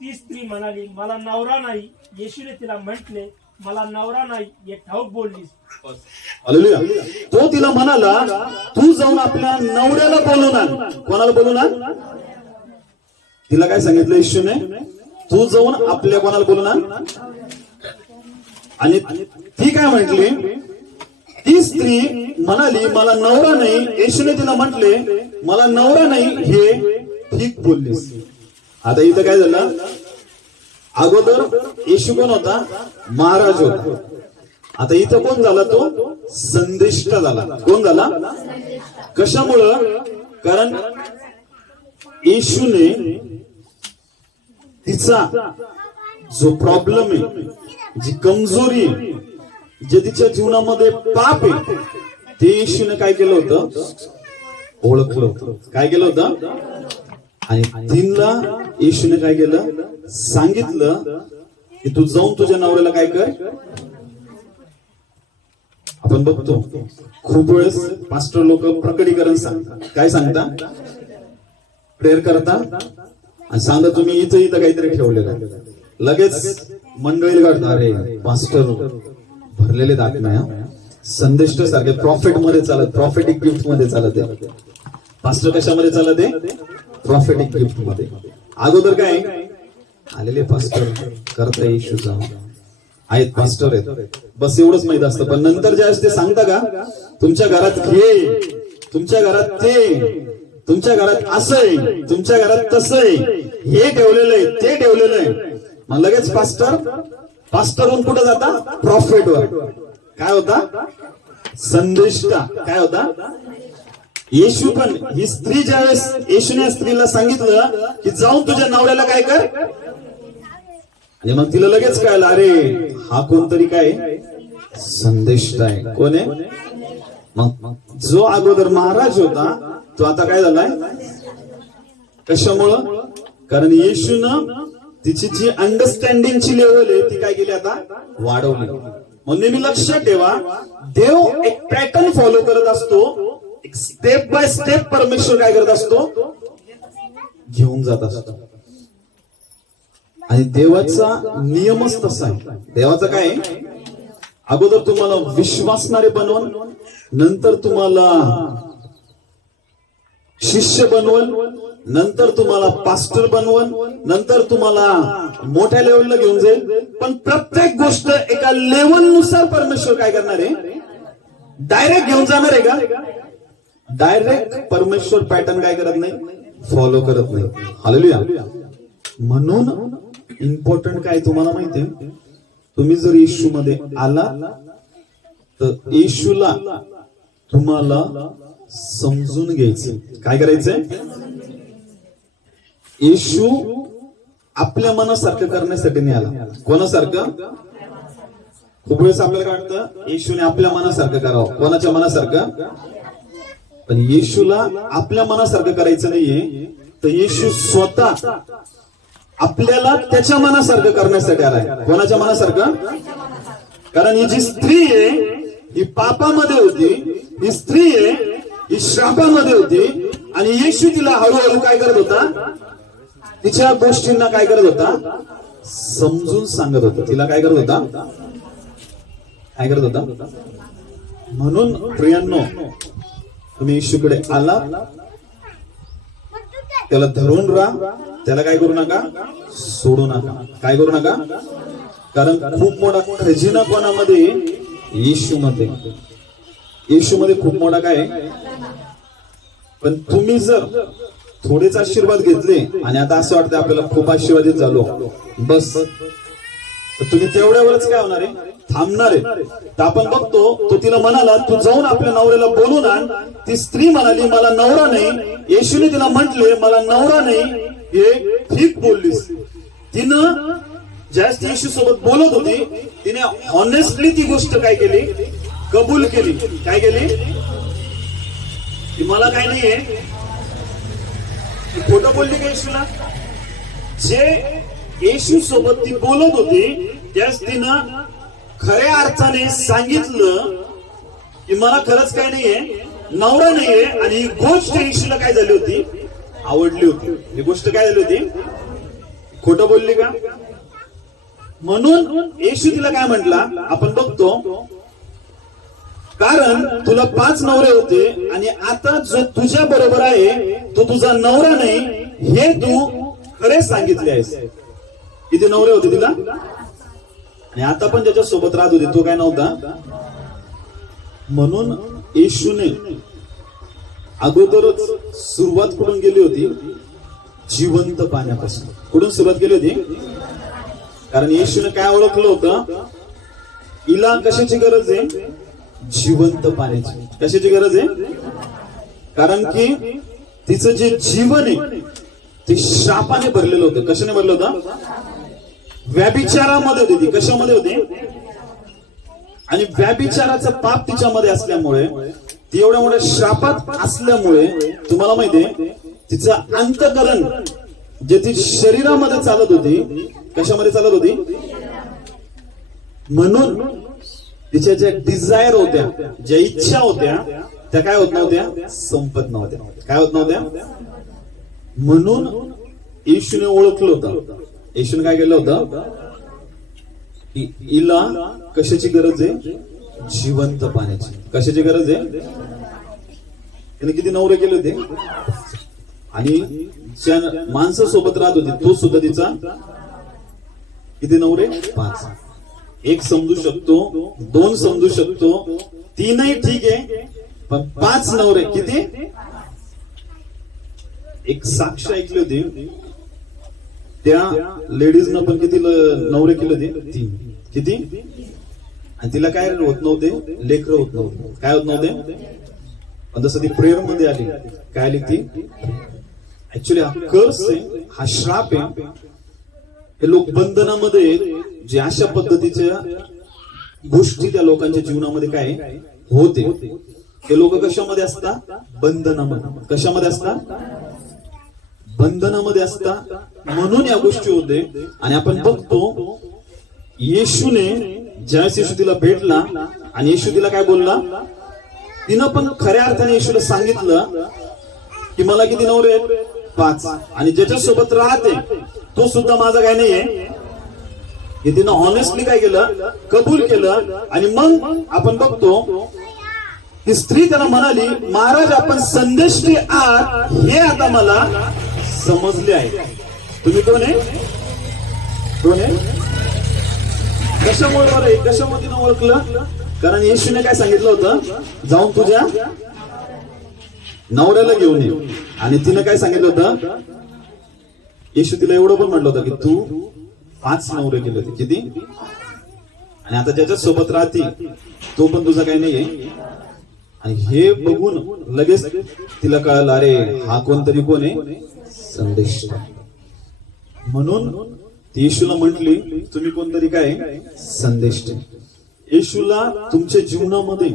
ती स्त्री म्हणाली, मला नवरा नाही. येशूने तिला म्हटले, मला नवरा नाही हे ठाऊक बोललीस. हालेलुया. तो तिला म्हणाला, तू जाऊन आपल्या नवऱ्याला बोलून आण. कोणाला बोलून आण? तिला काय सांगितलं येशूने? तू जाऊन आपल्या कोणाला बोलून आण. आणि ती काय म्हटली? ती स्त्री म्हणाली, मला नवरा नाही. येशूने तिला म्हटले, मला नवरा नाही हे ठीक बोललीस. आता इथं काय झालं? अगोदर येशू कोण होता? महाराज होता. आता इथं कोण झाला? तो संदेष्टा झाला. कोण झाला? कशामुळं? कारण येशूने तिचा जो प्रॉब्लेम आहे, जी कमजोरी आहे, जे तिच्या जीवनामध्ये पाप आहे, ते येशूने काय केलं होतं? ओळखलं होतं. काय केलं होतं? आणि तिला येशूने काय केलं? सांगितलं की तू जाऊन तुझ्या नवऱ्याला काय कर. आपण बघतो खूप वेळेस पास्टर लोक प्रकटीकरण सांगतात. काय सांगता? प्रेयर करता आणि सांगा तुम्ही इथं काहीतरी ठेवलेलं आहे. लगेच मंडळी काढतात, अरे पास्टर भरलेले आत्म्या, संदेष्ट सारखे प्रॉफिट मध्ये चालत, प्रॉफिटिक गिफ्ट मध्ये चालत आहे. पास्टर कशामध्ये चालत आहे? प्रॉफिटिक गिफ्ट मध्ये. अगोदर काय आलेले पास्टर करता येशूचा आहेत, पास्टर आहेत, बस एवढंच माहित असतं. पण नंतर ज्या ते सांगता का तुमच्या घरात हे, तुमच्या घरात ते, तुमच्या घरात असं आहे, तुमच्या घरात तसं आहे, हे ठेवलेलं आहे, ते ठेवलेलं आहे. मग लगेच पास्टरहून कुठं जाता? प्रॉफिट वर. काय होता? संदेष्टा. काय होता? येशू पण, ही स्त्री ज्यावेळेस येशूने स्त्रीला सांगितलं की जाऊन तुझ्या नवऱ्याला काय कर, आणि मग तिला लगेच कळलं, अरे हा कोणतरी काय संदेष्टा आहे. कोण आहे? मग जो अगोदर महाराज होता तो आता काय झालाय? कशामुळं? कारण येशूनं तिची जी अंडरस्टँडिंगची लेवल आहे ती काय केली आता? वाढवली. मग नेहमी लक्षात ठेवा, देव एक पॅटर्न फॉलो करत असतो, एक स्टेप बाय स्टेप परमेश्वर काय करत असतो? घेऊन जात असतो. आणि देवाचा नियमच तसा आहे. देवाचा काय आहे? अगोदर तुम्हाला विश्वासणारे बनवून, नंतर तुम्हाला शिष्य बनवून, नंतर तुम्हाला पास्टर बनवून, नंतर तुम्हाला मोठ्या लेवलला घेऊन जाईल. पण प्रत्येक गोष्ट एका लेवल नुसार परमेश्वर काय करणार आहे? डायरेक्ट घेऊन जाणार आहे का? डायरेक्ट परमेश्वर पॅटर्न काय करत नाही? फॉलो करत नाही. हालेलुया. म्हणून इम्पॉर्टंट काय तुम्हाला माहितीये, तुम्ही जर येशू मध्ये आला तर येशूला तुम्हाला समजून घ्यायचं. काय करायचंय? येशू आपल्या मनासारखं करण्यासाठी नाही आला. कोणासारखं? खूप वेळेस आपल्याला काय वाटतं, येशूने आपल्या मनासारखं करावं. कोणाच्या मनासारखं? पण येशूला आपल्या मनासारखं करायचं नाहीये, तर येशू स्वतः आपल्याला त्याच्या मनासारखं करण्यासाठी आलाय. कोणाच्या मनासारखं? कारण ही जी स्त्री आहे ही पापामध्ये होती, ही स्त्री आहे ही श्रापामध्ये होती, आणि येशू तिला हळूहळू काय करत होता? तिच्या गोष्टींना काय करत होता? समजून सांगत होता. तिला काय करत होता? काय करत होता? म्हणून प्रियांनो, तुम्ही येशूकडे आला, त्याला धरून राहा, त्याला काय करू नका? सोडू नका. काय करू नका? कारण खूप मोठा खजिना कोणामध्ये? येशूमध्ये. येशूमध्ये खूप मोठा काय? पण तुम्ही जर थोडेच आशीर्वाद घेतले आणि आता असं वाटतं आपल्याला खूप आशीर्वादित झालो बस, तर तुम्ही तेवढ्यावरच काय होणार आहे? थांबणार आहे. तर आपण बघतो, तो तिला म्हणाला तू जाऊन आपल्या नवऱ्याला बोलून आण. ती स्त्री म्हणाली मला नवरा नाही. येशूने तिला म्हटले मला नवरा नाही. हे ठीक बोललीस. तिनं ज्यावेळेस येशू सोबत बोलत होती तिने ऑनेस्टली ती गोष्ट काय केली? कबूल केली. काय केली? की मला काय नाहीये. खोटं बोलली का येशूला? जे येशू सोबत ती बोलत होती त्यावेळेस तिनं खऱ्या अर्थाने सांगितलं की मला खरंच काय नाहीये, नवरा नाहीये. आणि ही गोष्ट येशूला काय झाली होती? आवडली होती. ही गोष्ट काय झाली होती? खोटं बोलली का? म्हणून येशू तिला काय म्हटला आपण बघतो, कारण तुला 5 नवरे होते आणि आता जो तुझ्या बरोबर आहे तो तुझा नवरा नाही, हे तू खरे सांगितले आहेस. किती नवरे होते तिला? आणि आता पण ज्याच्या सोबत राहत होते तो काय नव्हता. म्हणून येशूने अगोदरच सुरुवात कुठून गेली होती? जिवंत पाण्यापासून. कुठून सुरुवात केली होती? कारण येशूने काय ओळखलं होतं? हिला कशाची गरज आहे? जिवंत पाण्याची. कशाची गरज आहे? कारण की तिचं जे जीवन आहे ते शापाने भरलेलं होतं. कशाने भरलं होतं? व्याभिचारामध्ये होती ती. कशामध्ये होती? आणि व्याभिचाराचं पाप तिच्यामध्ये असल्यामुळे, ती एवढ्या मोठ्या शापात असल्यामुळे तुम्हाला माहितीये तिचं अंतःकरण जे ती शरीरामध्ये चालत होती, कशामध्ये चालत होती? म्हणून तिच्या ज्या डिझायर होत्या, ज्या इच्छा होत्या त्या काय होत नव्हत्या? संपत नव्हत्या. काय होत नव्हत्या? म्हणून येशूने ओळखलं होतं. येशूने काय केलं होतं? हिला कशाची गरज आहे? जिवंत पाण्याची. कशाची गरज आहे? त्याने किती नवरे केले होते? आणि ज्या माणसं सोबत राहत होती तो सुद्धा तिचा किती नवरे? 5. 1 समजू शकतो, 2 समजू शकतो, 3ही ठीक आहे, पण 5 नवरे किती? एक साक्ष ऐकली होती. त्या लेडीजनं पण किती नवरे केले होते? 3. किती? आणि तिला काय होत नव्हते? लेकर होत नव्हते. काय होत नव्हते? पण जसं ती प्रेयर मध्ये आली, काय आली ती? ऍक्च्युली हा कर्स आहे, हा श्राप आहे. हे लोक बंधनामध्ये, जे अशा पद्धतीच्या गोष्टी त्या लोकांच्या जीवनामध्ये काय होते, हे लोक कशामध्ये असतात? बंधनामध्ये. कशामध्ये असतात? बंधनामध्ये असतात. म्हणून या गोष्टी होते. आणि आपण बघतो येशूने ज्यावेळेस येशू तिला भेटला आणि येशू तिला काय बोलला, तिनं पण खऱ्या अर्थाने येशूला सांगितलं की मला किती नवरे आहेत? 5. आणि ज्याच्यासोबत राहते तो सुद्धा माझा काय नाहीये. हे तिनं ऑनेस्टली काय केलं? कबूल केलं. आणि मग आपण बघतो ती स्त्री त्याला म्हणाली, महाराज आपण संदेष्टी आहात हे आता मला समजले आहे. तुम्ही कोण आहे? कोण आहे? कशामुळे बरं आहे? कशामुळे तिनं ओळखलं? कारण येशूने काय सांगितलं होतं? जाऊन तुझ्या नवऱ्याला घेऊन ये. आणि तिनं काय सांगितलं होतं? येशू तिला एवढं पण म्हटलं होतं की तू 5 नवरे केले होते. किती? आणि आता ज्याच्या सोबत राहती तो पण तुझा काही नाहीये. आणि हे बघून लगेच तिला कळलं, अरे हा कोणतरी कोण आहे? संदेश. म्हणून ती येशूला म्हटली, तुम्ही कोणतरी काय? संदेश. येशूला तुमच्या जीवनामध्ये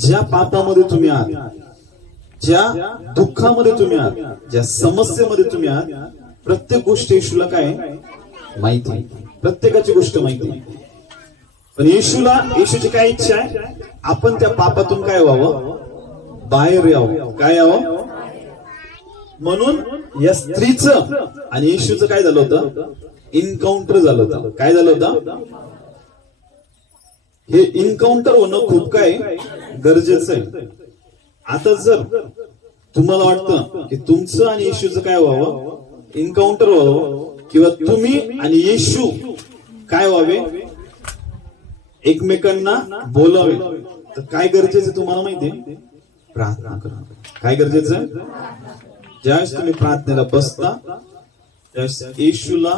ज्या पापामध्ये तुम्ही आहात, ज्या दुःखामध्ये तुम्ही आहात, ज्या समस्येमध्ये तुम्ही आहात, प्रत्येक गोष्ट येशूला काय माहिती. प्रत्येकाची गोष्ट माहिती. पण येशूची काय इच्छा आहे? आपण त्या पापातून काय व्हावं? बाहेर यावं. काय यावं? म्हणून या स्त्रीचं आणि येशूचं काय झालं होतं? इन्काउंटर झालं होतं. काय झालं होतं? हे इन्काउंटर होणं खूप काय गरजेचं आहे. आता जर तुम्हाला वाटतं की तुमचं आणि येशूचं काय व्हावं? इन्काउंटर व्हावं, किंवा तुम्ही आणि येशू काय व्हावे? एकमेकांना बोलावे, तर काय गरजेचं तुम्हाला माहितीये? प्रार्थना करा. काय गरजेचं आहे? ज्यावेळेस तुम्ही प्रार्थनेला बसता त्यावेळेस येशूला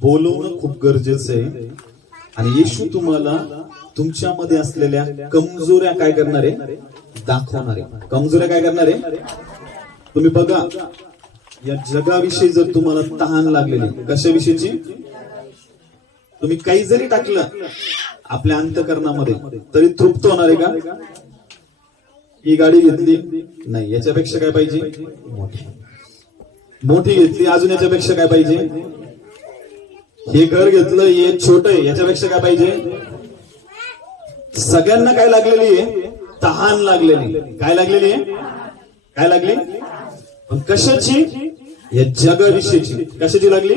बोलवणं खूप गरजेचं आहे. आणि येशू तुम्हाला तुमच्यामध्ये असलेल्या कमजोऱ्या काय करणार आहे? दाखवणार आहे. कमजोऱ्या काय करणार आहे? तुम्ही बघा, या जगाविषयी जर तुम्हाला तहान लागलेली, कशाविषयीची? तुम्ही काही जरी टाकलं आपल्या अंतःकरणामध्ये तरी तृप्त होणार आहे का? ही गाडी घेतली, नाही याच्यापेक्षा काय पाहिजे? मोठी घेतली, अजून याच्यापेक्षा काय पाहिजे? हे घर घेतलं, हे छोट आहे, याच्यापेक्षा काय पाहिजे? सगळ्यांना काय लागलेली आहे? तहान लागलेली. काय लागलेली आहे? काय लागली? पण कशाची? या जगाविषयीची. कशाची लागली?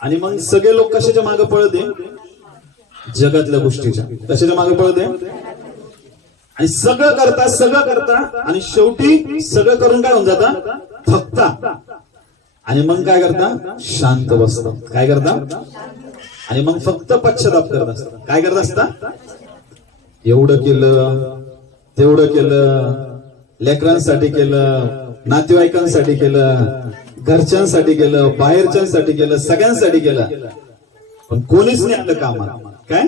आणि मग सगळे लोक कशाच्या मागे पळते? जगातल्या गोष्टीच्या. कशाच्या मागे पळते? आणि सगळं करता आणि शेवटी सगळं करून काय होऊन जाता? थकता. आणि मग काय करता? शांत बसता. काय करता? आणि मग फक्त पश्चाताप करत असता. काय करत असता? एवढं केलं, तेवढं केलं, लेकरांसाठी केलं, नातेवाईकांसाठी केलं, घरच्यांसाठी केलं, बाहेरच्यांसाठी केलं, सगळ्यांसाठी केलं, पण कोणीच नाही आलं कामाला. काय?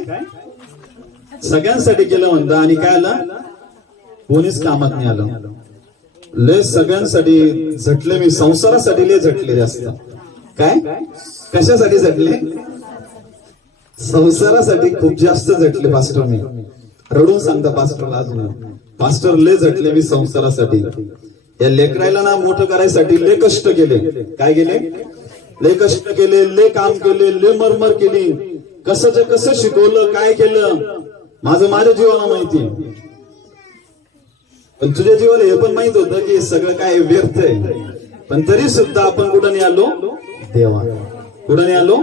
सगळ्यांसाठी केलं म्हणतं आणि काय आलं? कोणीच कामात नाही आलं. लय सगळ्यांसाठी झटले मी, संसारासाठी लय झटले जास्त. काय? कशासाठी झटले? संसारासाठी खूप जास्त झटले पास्टर मी. रडून सांगता पास्टरला अजून, पास्टर लय झटले मी संसारासाठी. या लेकरायला ना मोठं करायसाठी लय कष्ट केले. काय केले? लय कष्ट केले, लय काम केले, लय मरमर केली. कसं शिकवलं, काय केलं, माझ्या जीवाला माहिती. पण तुझ्या जीवाला हे पण माहित होतं की सगळं काय व्यर्थ आहे. पण तरी सुद्धा आपण कुठं नाही आलो? देवा. कुठं नाही आलो?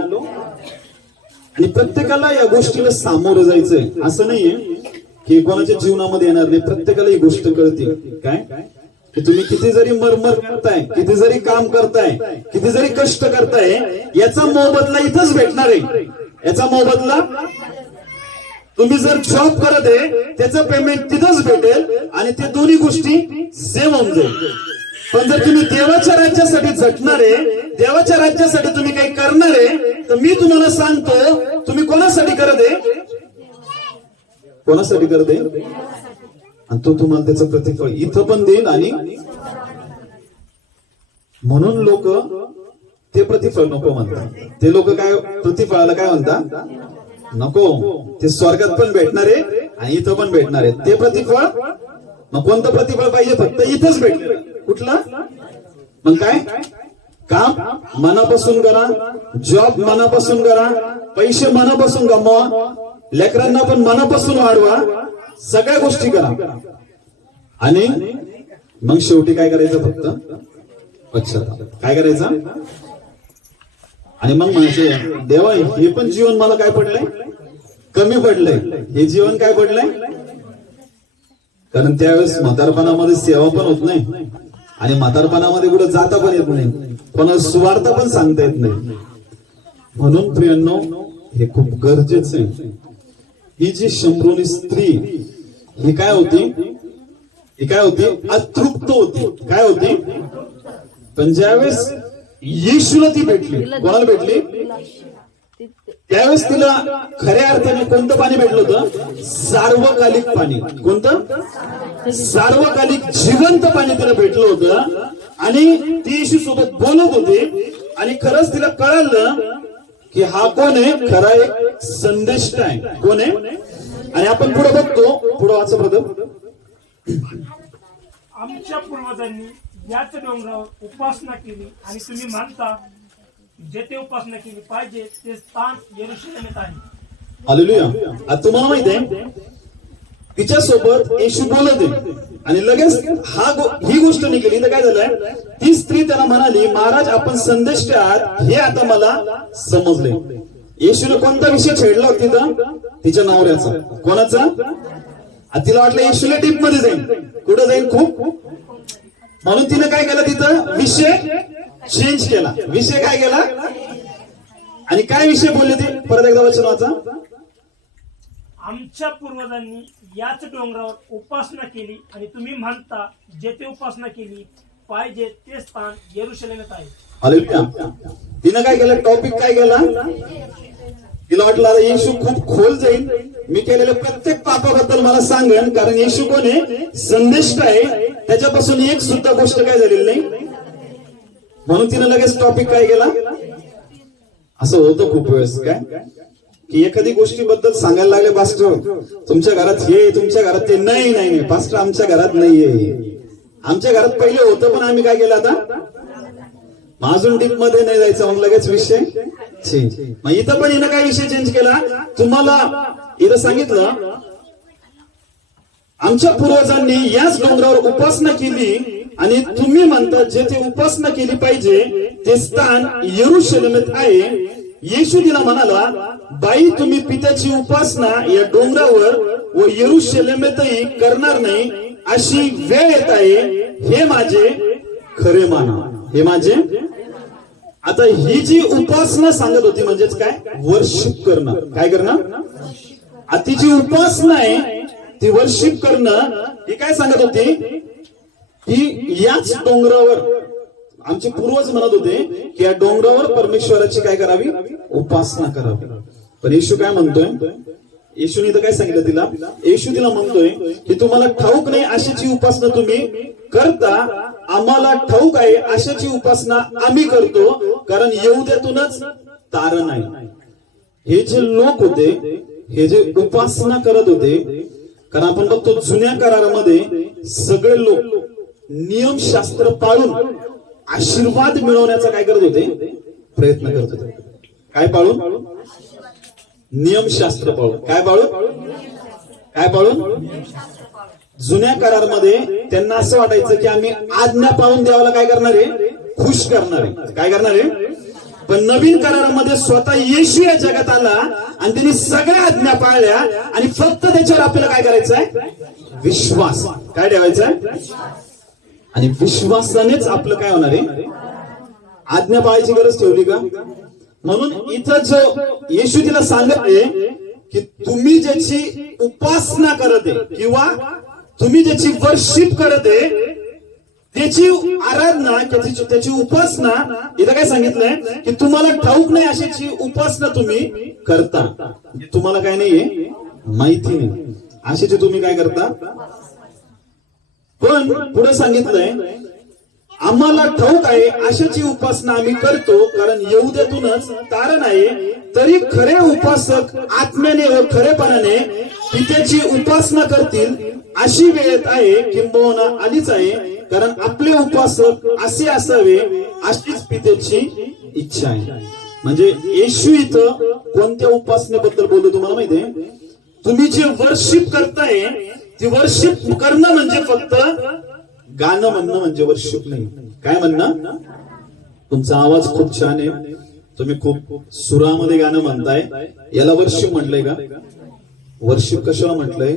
आणि प्रत्येकाला या गोष्टीला सामोरं जायचंय. असं नाहीये की कोणाच्या जीवनामध्ये येणार नाही. प्रत्येकाला ही गोष्ट कळते. काय? की तुम्ही किती जरी मरमर करताय, किती जरी काम करताय, किती जरी कष्ट करताय, याचा मोबदला इथंच भेटणार आहे. याचा मोबदला तुम्ही जर जॉब करत आहे त्याचं पेमेंट तिथंच भेटेल आणि ते दोन्ही गोष्टी सेम होऊन जाईल. पण जर तुम्ही देवाच्या राज्यासाठी झटणारे, देवाच्या राज्यासाठी तुम्ही काही करणारे, तर मी तुम्हाला सांगतो तुम्ही कोणासाठी करत आहे, कोणासाठी करत आहे, आणि तो तुम्हाला त्याचं प्रतिफळ इथं पण देईल. आणि म्हणून लोक ते प्रतिफळ नको म्हणतात. ते लोक काय प्रतिफळाला काय म्हणतात, नको, ते स्वर्गात पण भेटणार आहे आणि इथं पण भेटणार आहे ते प्रतिफळ. मग कोणतं प्रतिफळ पाहिजे, फक्त इथंच भेटलं. कुठलं, मग काय, काम मनापासून करा, जॉब मनापासून करा, पैसे मनापासून कमवा, लेकरांना पण मनापासून वाढवा, सगळ्या गोष्टी करा. आणि मग शेवटी काय करायचं, फक्त पश्चाताप. काय करायचा, आणि मग म्हणायचे देवा हे पण जीवन मला काय पडलंय, कमी पडलंय, हे जीवन काय पडलंय. कारण त्यावेळेस म्हातारपणामध्ये सेवा पण होत नाही आणि म्हातारपणामध्ये कुठं जाता पण येत नाही, कोणाला सुवार्थ पण सांगता येत नाही. म्हणून प्रियांनो हे खूप गरजेचं आहे. ही जी शंभरोनी स्त्री ही काय होती, ही काय होती, अतृप्त होती. काय होती, पण ज्यावेळेस येशूला ती भेटली, कोणाला भेटली, त्यावेळेस तिला खऱ्या अर्थाने कोणतं पाणी भेटलं होतं, सार्वकालिक पाणी. कोणतं, सार्वकालिक जिवंत पाणी तिला भेटलं होतं. आणि ती येशू सोबत बोलत होती आणि खरंच तिला कळालं की हा कोण आहे, खरा एक संदेष्ट आहे. कोण आहे, आणि आपण पुढे बघतो, पुढे वाचा प्रथम. आमच्या पूर्वजांनी याच डोंगरावर उपासना केली आणि तुम्ही मानता जेथे उपासना केली पाहिजे ते स्थान यरूशलेमात आहे. हालेलुया. आता तुम्हाला माहित आहे तिच्यासोबत येशू बोलत आहे आणि लगेच ही गोष्ट निघाली तर काय झालंय, ती स्त्री त्याला म्हणाली महाराज आपण संदेष्ट आहात हे आता मला समजले. येशूने कोणता विषय छेडला होता तिथं, तिच्या नवऱ्याचा. कोणाचा, तिला वाटलं येशूला डीप मध्ये जाईल, कुठं जाईल, खूप. म्हणून तिने काय केलं, तिथं विषय चेंज केला. विषय काय केला, आणि काय विषय बोलले ते, परत एकदा वचन वाचा. आमच्या पूर्वजांनी याच डोंगरावर उपासना केली आणि तुम्ही म्हणता जेथे उपासना केली पाहिजे ते स्थान यरूशलेमात आहे. हालेलुया. तिनं काय केलं, टॉपिक काय केला, तिला वाटलं आता येशू खूप खोल जाईल, मी केलेल्या प्रत्येक पापाबद्दल मला सांगेन, कारण येशू कोण आहे, संदेष्ट आहे, त्याच्यापासून एक सुद्धा गोष्ट काय झालेली नाही. म्हणून तिने लगेच टॉपिक काय केला. असं होतं खूप वेळेस काय की एखादी गोष्टीबद्दल सांगायला लागले, पास्टर तुमच्या घरात हे, तुमच्या घरात ते, नाही नाही नाही पास्टर आमच्या घरात नाहीये, आमच्या घरात पहिले होतं पण आम्ही काय केलं आता, अजून डीप मध्ये नाही जायचं, मग लगेच विषय चेंज. मग इथं पण हिनं काय विषय चेंज केला, तुम्हाला इथं सांगितलं आमच्या पूर्वजांनी याच डोंगरावर उपासना केली आणि तुम्ही म्हणता जेथे उपासना केली पाहिजे ते स्थान यरूशलेमात आहे. येशू तिला म्हणाला बाई तुम्ही पित्याची उपासना या डोंगरावर व यरूशलेमातही करणार नाही, अशी वेळ येत आहे, हे माझे खरे माना, हे माझे. आता ही जी उपासना सांगत होती म्हणजेच काय, वर्शिप करणं. काय करणं, ती जी उपासना आहे ती वर्शिप करणं, ही काय सांगत होती की याच डोंगरावर आमचे पूर्वज म्हणत होते की या डोंगरावर परमेश्वराची काय करावी, उपासना करावी. पण येशू काय म्हणतोय, येशूने तर काय सांगितलं तिला, येशू तिला म्हणतोय की तुम्हाला ठाऊक नाही अशाची उपासना तुम्ही करता, आम्हाला ठाऊक आहे अशाची उपासना आम्ही करतो, कारण येऊद्यातूनच तारण आहे. हे जे लोक होते, हे जे उपासना करत होते, कारण आपण बघतो जुन्या करारामध्ये सगळे लोक नियमशास्त्र पाळून आशीर्वाद मिळवण्याचा काय करत होते, प्रयत्न करत होते. काय पाळून, नियमशास्त्र पाळून. काय पाळून, काय पाळून, जुन्या करारामध्ये त्यांना असं वाटायचं की आम्ही आज्ञा पाळून देवाला काय करणार आहे, खुश करणार आहे. काय करणार आहे, पण नवीन करारामध्ये स्वतः येशू या जगात आला आणि त्यांनी सगळ्या आज्ञा पाळल्या आणि फक्त त्याच्यावर आपल्याला काय करायचं आहे, विश्वास. काय ठेवायचा आहे, आणि विश्वासानेच आपलं काय होणार आहे, आज्ञा पाळायची गरज ठेवली का. म्हणून इथं जो येशू तिला सांगत आहे की तुम्ही ज्याची उपासना करत आहे किंवा तुम्ही ज्याची वर्शिप करत आहे त्याची आराधना, त्याची उपासना, इथं काय सांगितलंय की तुम्हाला ठाऊक नाही अशाची उपासना तुम्ही करता. तुम्हाला काय नाहीये, माहिती नाही अशाची तुम्ही काय करता. पण पुढे सांगितलंय आम्हाला ठाऊक आहे अशाची उपासना आम्ही करतो, कारण येऊद्यातूनच तारण आहे. तरी खरे उपासक आत्म्याने व खरेपणाने पित्याची उपासना करतील. अशी वेळ येत आहे, किंबहुना आलीच आहे, कारण आपले उपासक असे असावे अशीच पित्याची इच्छा आहे. म्हणजे येशू इथं कोणत्या उपासनेबद्दल बोलतो तुम्हाला माहितीये? तुम्ही जे वर्शिप करताय ती वर्शिप करणं म्हणजे फक्त गाणं म्हणणं म्हणजे वर्शिप नाही. काय म्हणणं? तुमचा आवाज खूप छान आहे, तुम्ही खूप सुरामध्ये गाणं म्हणताय, याला वर्शिप म्हटलंय का? वर्शिप कशाला म्हटलंय?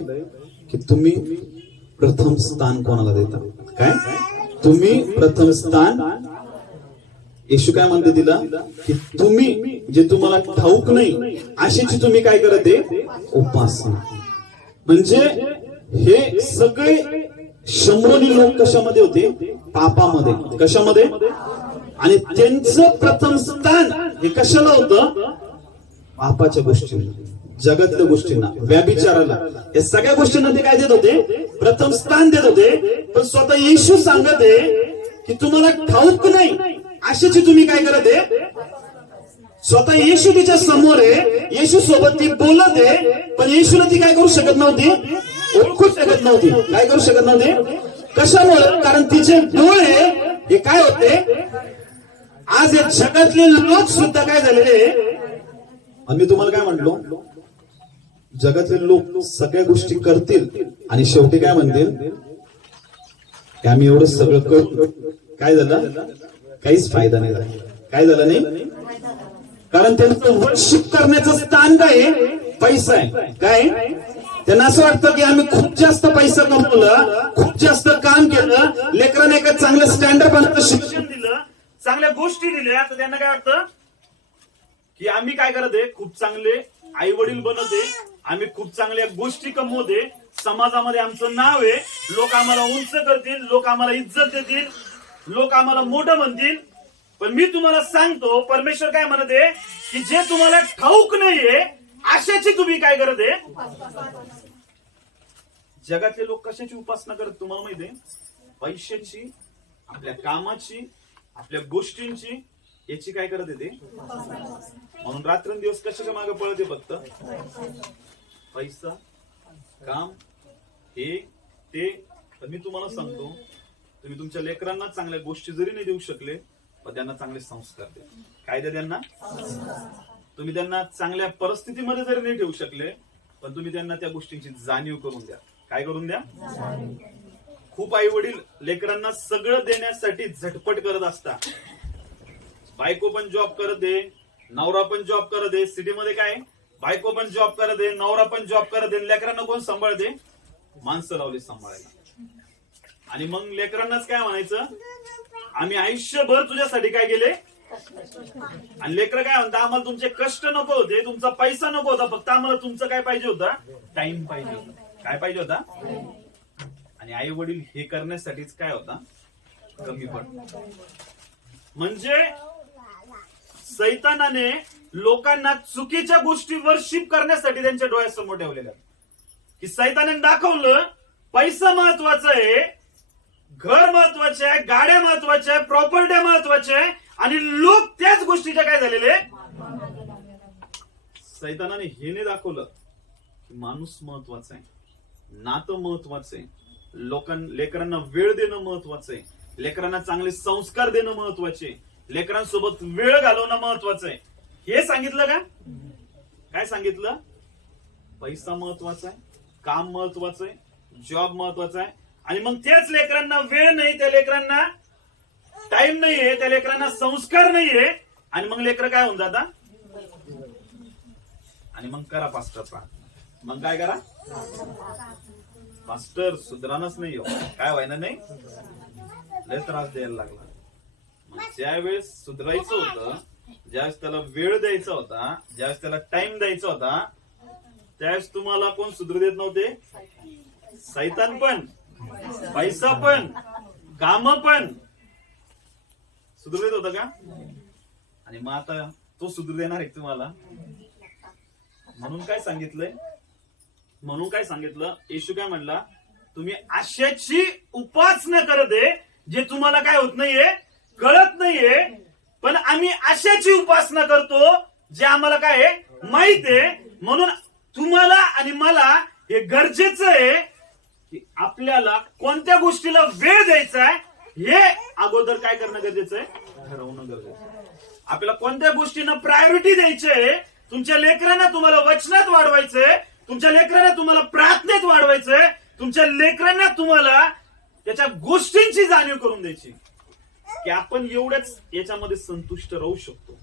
की तुम्ही प्रथम स्थान कोणाला देता? काय तुम्ही प्रथम स्थान? येशू काय म्हणते तिला? की तुम्ही जे तुम्हाला ठाऊक नाही अशाची तुम्ही काय करत आहे? उपासना. म्हणजे हे सगळे शंभरोनी लोक कशामध्ये होते? पापामध्ये. कशामध्ये? आणि त्यांचं प्रथम स्थान हे कशाला होतं? पापाच्या गोष्टींना, जगातल्या गोष्टींना, व्याभिचाराला, या सगळ्या गोष्टींना ते काय देत होते? प्रथम स्थान देत होते. पण स्वतः येशू सांगत आहे की तुम्हाला ठाऊक नाही अशाची तुम्ही काय करत आहे? स्वतः येशू तिच्या समोर आहे, येशू सोबत ती बोलत आहे, पण येशूला ती काय करू शकत नव्हती? ओळखू शकत नव्हती. काय करू शकत नव्हते? कशामुळे? कारण तिचे डोळे हे काय होते? आज या जगातले लोक सुद्धा काय झालेले? आणि मी तुम्हाला काय म्हटलो? जगातले लोक सगळ्या गोष्टी करतील आणि शेवटी काय म्हणतील? की आम्ही एवढं सगळं करतो, काय झालं? काहीच फायदा नाही झाला. काय झालं नाही? कारण त्यांचं वर्शिप करण्याचं स्थान काय आहे? पैसा आहे. काय? त्यांना असं वाटतं की आम्ही खूप जास्त पैसा कमवला, खूप जास्त काम केलं, लेकरांना एका चांगलं स्टँडर्ड बनवलं, शिक्षण दिलं, चांगल्या गोष्टी दिल्या, तर त्यांना काय वाटतं की आम्ही काय करत आहे? खूप चांगले आई वडील बनवते, आम्ही खूप चांगल्या गोष्टी कमवते, समाजामध्ये आमचं नाव आहे, लोक आम्हाला उंच करतील, लोक आम्हाला इज्जत देतील, लोक आम्हाला मोठं म्हणतील. पण मी तुम्हाला सांगतो, परमेश्वर काय म्हणत आहे की जे तुम्हाला ठाऊक नाहीये अशाची तुम्ही काय करत आहे? जगातले लोक कशाची उपासना करत तुम्हाला माहितीये? पैशाची, आपल्या कामाची, आपल्या गोष्टींची, याची काय करत येते? म्हणून रात्रंदिवस कशाच्या मागे पळते? फक्त पैसा, काम, हे ते. तर मी तुम्हाला सांगतो, तुम्ही तुमच्या लेकरांना चांगल्या गोष्टी जरी नाही देऊ शकले, पण त्यांना चांगले संस्कार द्या. काय द्या त्यांना? तुम्ही त्यांना चांगल्या परिस्थितीमध्ये जरी नाही ठेवू शकले, पण तुम्ही त्यांना त्या गोष्टींची जाणीव करून द्या. काय करून द्या? खूप आई वडील लेकरांना सगळं देण्यासाठी झटपट करत असतात. बायको पण जॉब करत आहे, नवरा पण जॉब करत आहे. सिटीमध्ये काय? बायको पण जॉब करत आहे, नवरा पण जॉब करत आहे, लेकरांना कोण सांभाळते? माणसं लावली सांभाळायला. आणि मग लेकरांनाच काय म्हणायचं? आम्ही आयुष्यभर तुझ्यासाठी काय केले? आणि लेकर काय म्हणतात? आम्हाला तुमचे कष्ट नको होते, तुमचा पैसा नको होता, फक्त आम्हाला तुमचं काय पाहिजे होता? टाइम पाहिजे होता. काय पाहिजे होता? आणि आई वडील हे करण्यासाठीच काय होता? कमी पडत. म्हणजे सैतानाने लोकांना चुकीच्या गोष्टी वर्शिप करण्यासाठी त्यांच्या डोळ्यासमोर ठेवलेल्या, की सैतानाने दाखवलं पैसा महत्वाचा आहे, घर महत्वाचे आहे, गाड्या महत्वाच्या आहे, प्रॉपर्ट्या महत्वाच्या आहे, आणि लोक त्याच गोष्टीच्या काय झालेले? सैतानाने हे नाही दाखवलं की माणूस महत्वाचा आहे, नातं महत्वाचं आहे, लेकरांना वेळ देणं महत्वाचं आहे, लेकरांना चांगले संस्कार देणं महत्वाचे, लेकरांसोबत वेळ घालवणं महत्वाचं आहे. हे सांगितलं का? काय सांगितलं? पैसा महत्वाचा आहे, काम महत्वाचं आहे, जॉब महत्वाचा आहे. आणि मग त्याच लेकरांना वेळ नाही, त्या लेकरांना टाइम नाहीये, त्या लेकरांना संस्कार नाहीये, आणि मग लेकर काय होऊन जाता? आणि मग करा पास्टर प्रार्थना. मग काय करा? मास्टर सुधरानच नाही हो, काय व्हायना नाही, लय त्रास द्यायला लागला. ज्या वेळेस सुधरायचं होतं, ज्यावेळेस त्याला वेळ द्यायचा होता, ज्यावेळेस त्याला टाइम द्यायचा होता, त्यावेळेस तुम्हाला कोण सुधरू देत नव्हते? सैतान पण, पैसा पण, काम पण सुधरू देत होता का? आणि मग आता तो सुधरू देणार आहे तुम्हाला. म्हणून काय सांगितलंय? म्हणून काय सांगितलं? येशू काय म्हणला? तुम्ही आशेची उपासना करत आहे, जे तुम्हाला काय होत नाहीये, कळत नाहीये. पण आम्ही आशेची उपासना करतो, जे आम्हाला काय आहे माहित आहे. म्हणून तुम्हाला आणि मला हे गरजेचं आहे की आपल्याला कोणत्या गोष्टीला वेळ द्यायचा आहे हे अगोदर काय करणं गरजेचं आहे, ठरवणं गरजेचं आहे. आपल्याला कोणत्या गोष्टींना प्रायोरिटी द्यायची आहे. तुमच्या लेकरांना तुम्हाला वचनात वाढवायचंय, तुमच्या लेकरांना तुम्हाला प्रार्थनेत वाढवायचंय, तुमच्या लेकरांना तुम्हाला त्याच्या गोष्टींची जाणीव करून द्यायची की आपण एवढ्याच याच्यामध्ये संतुष्ट राहू शकतो.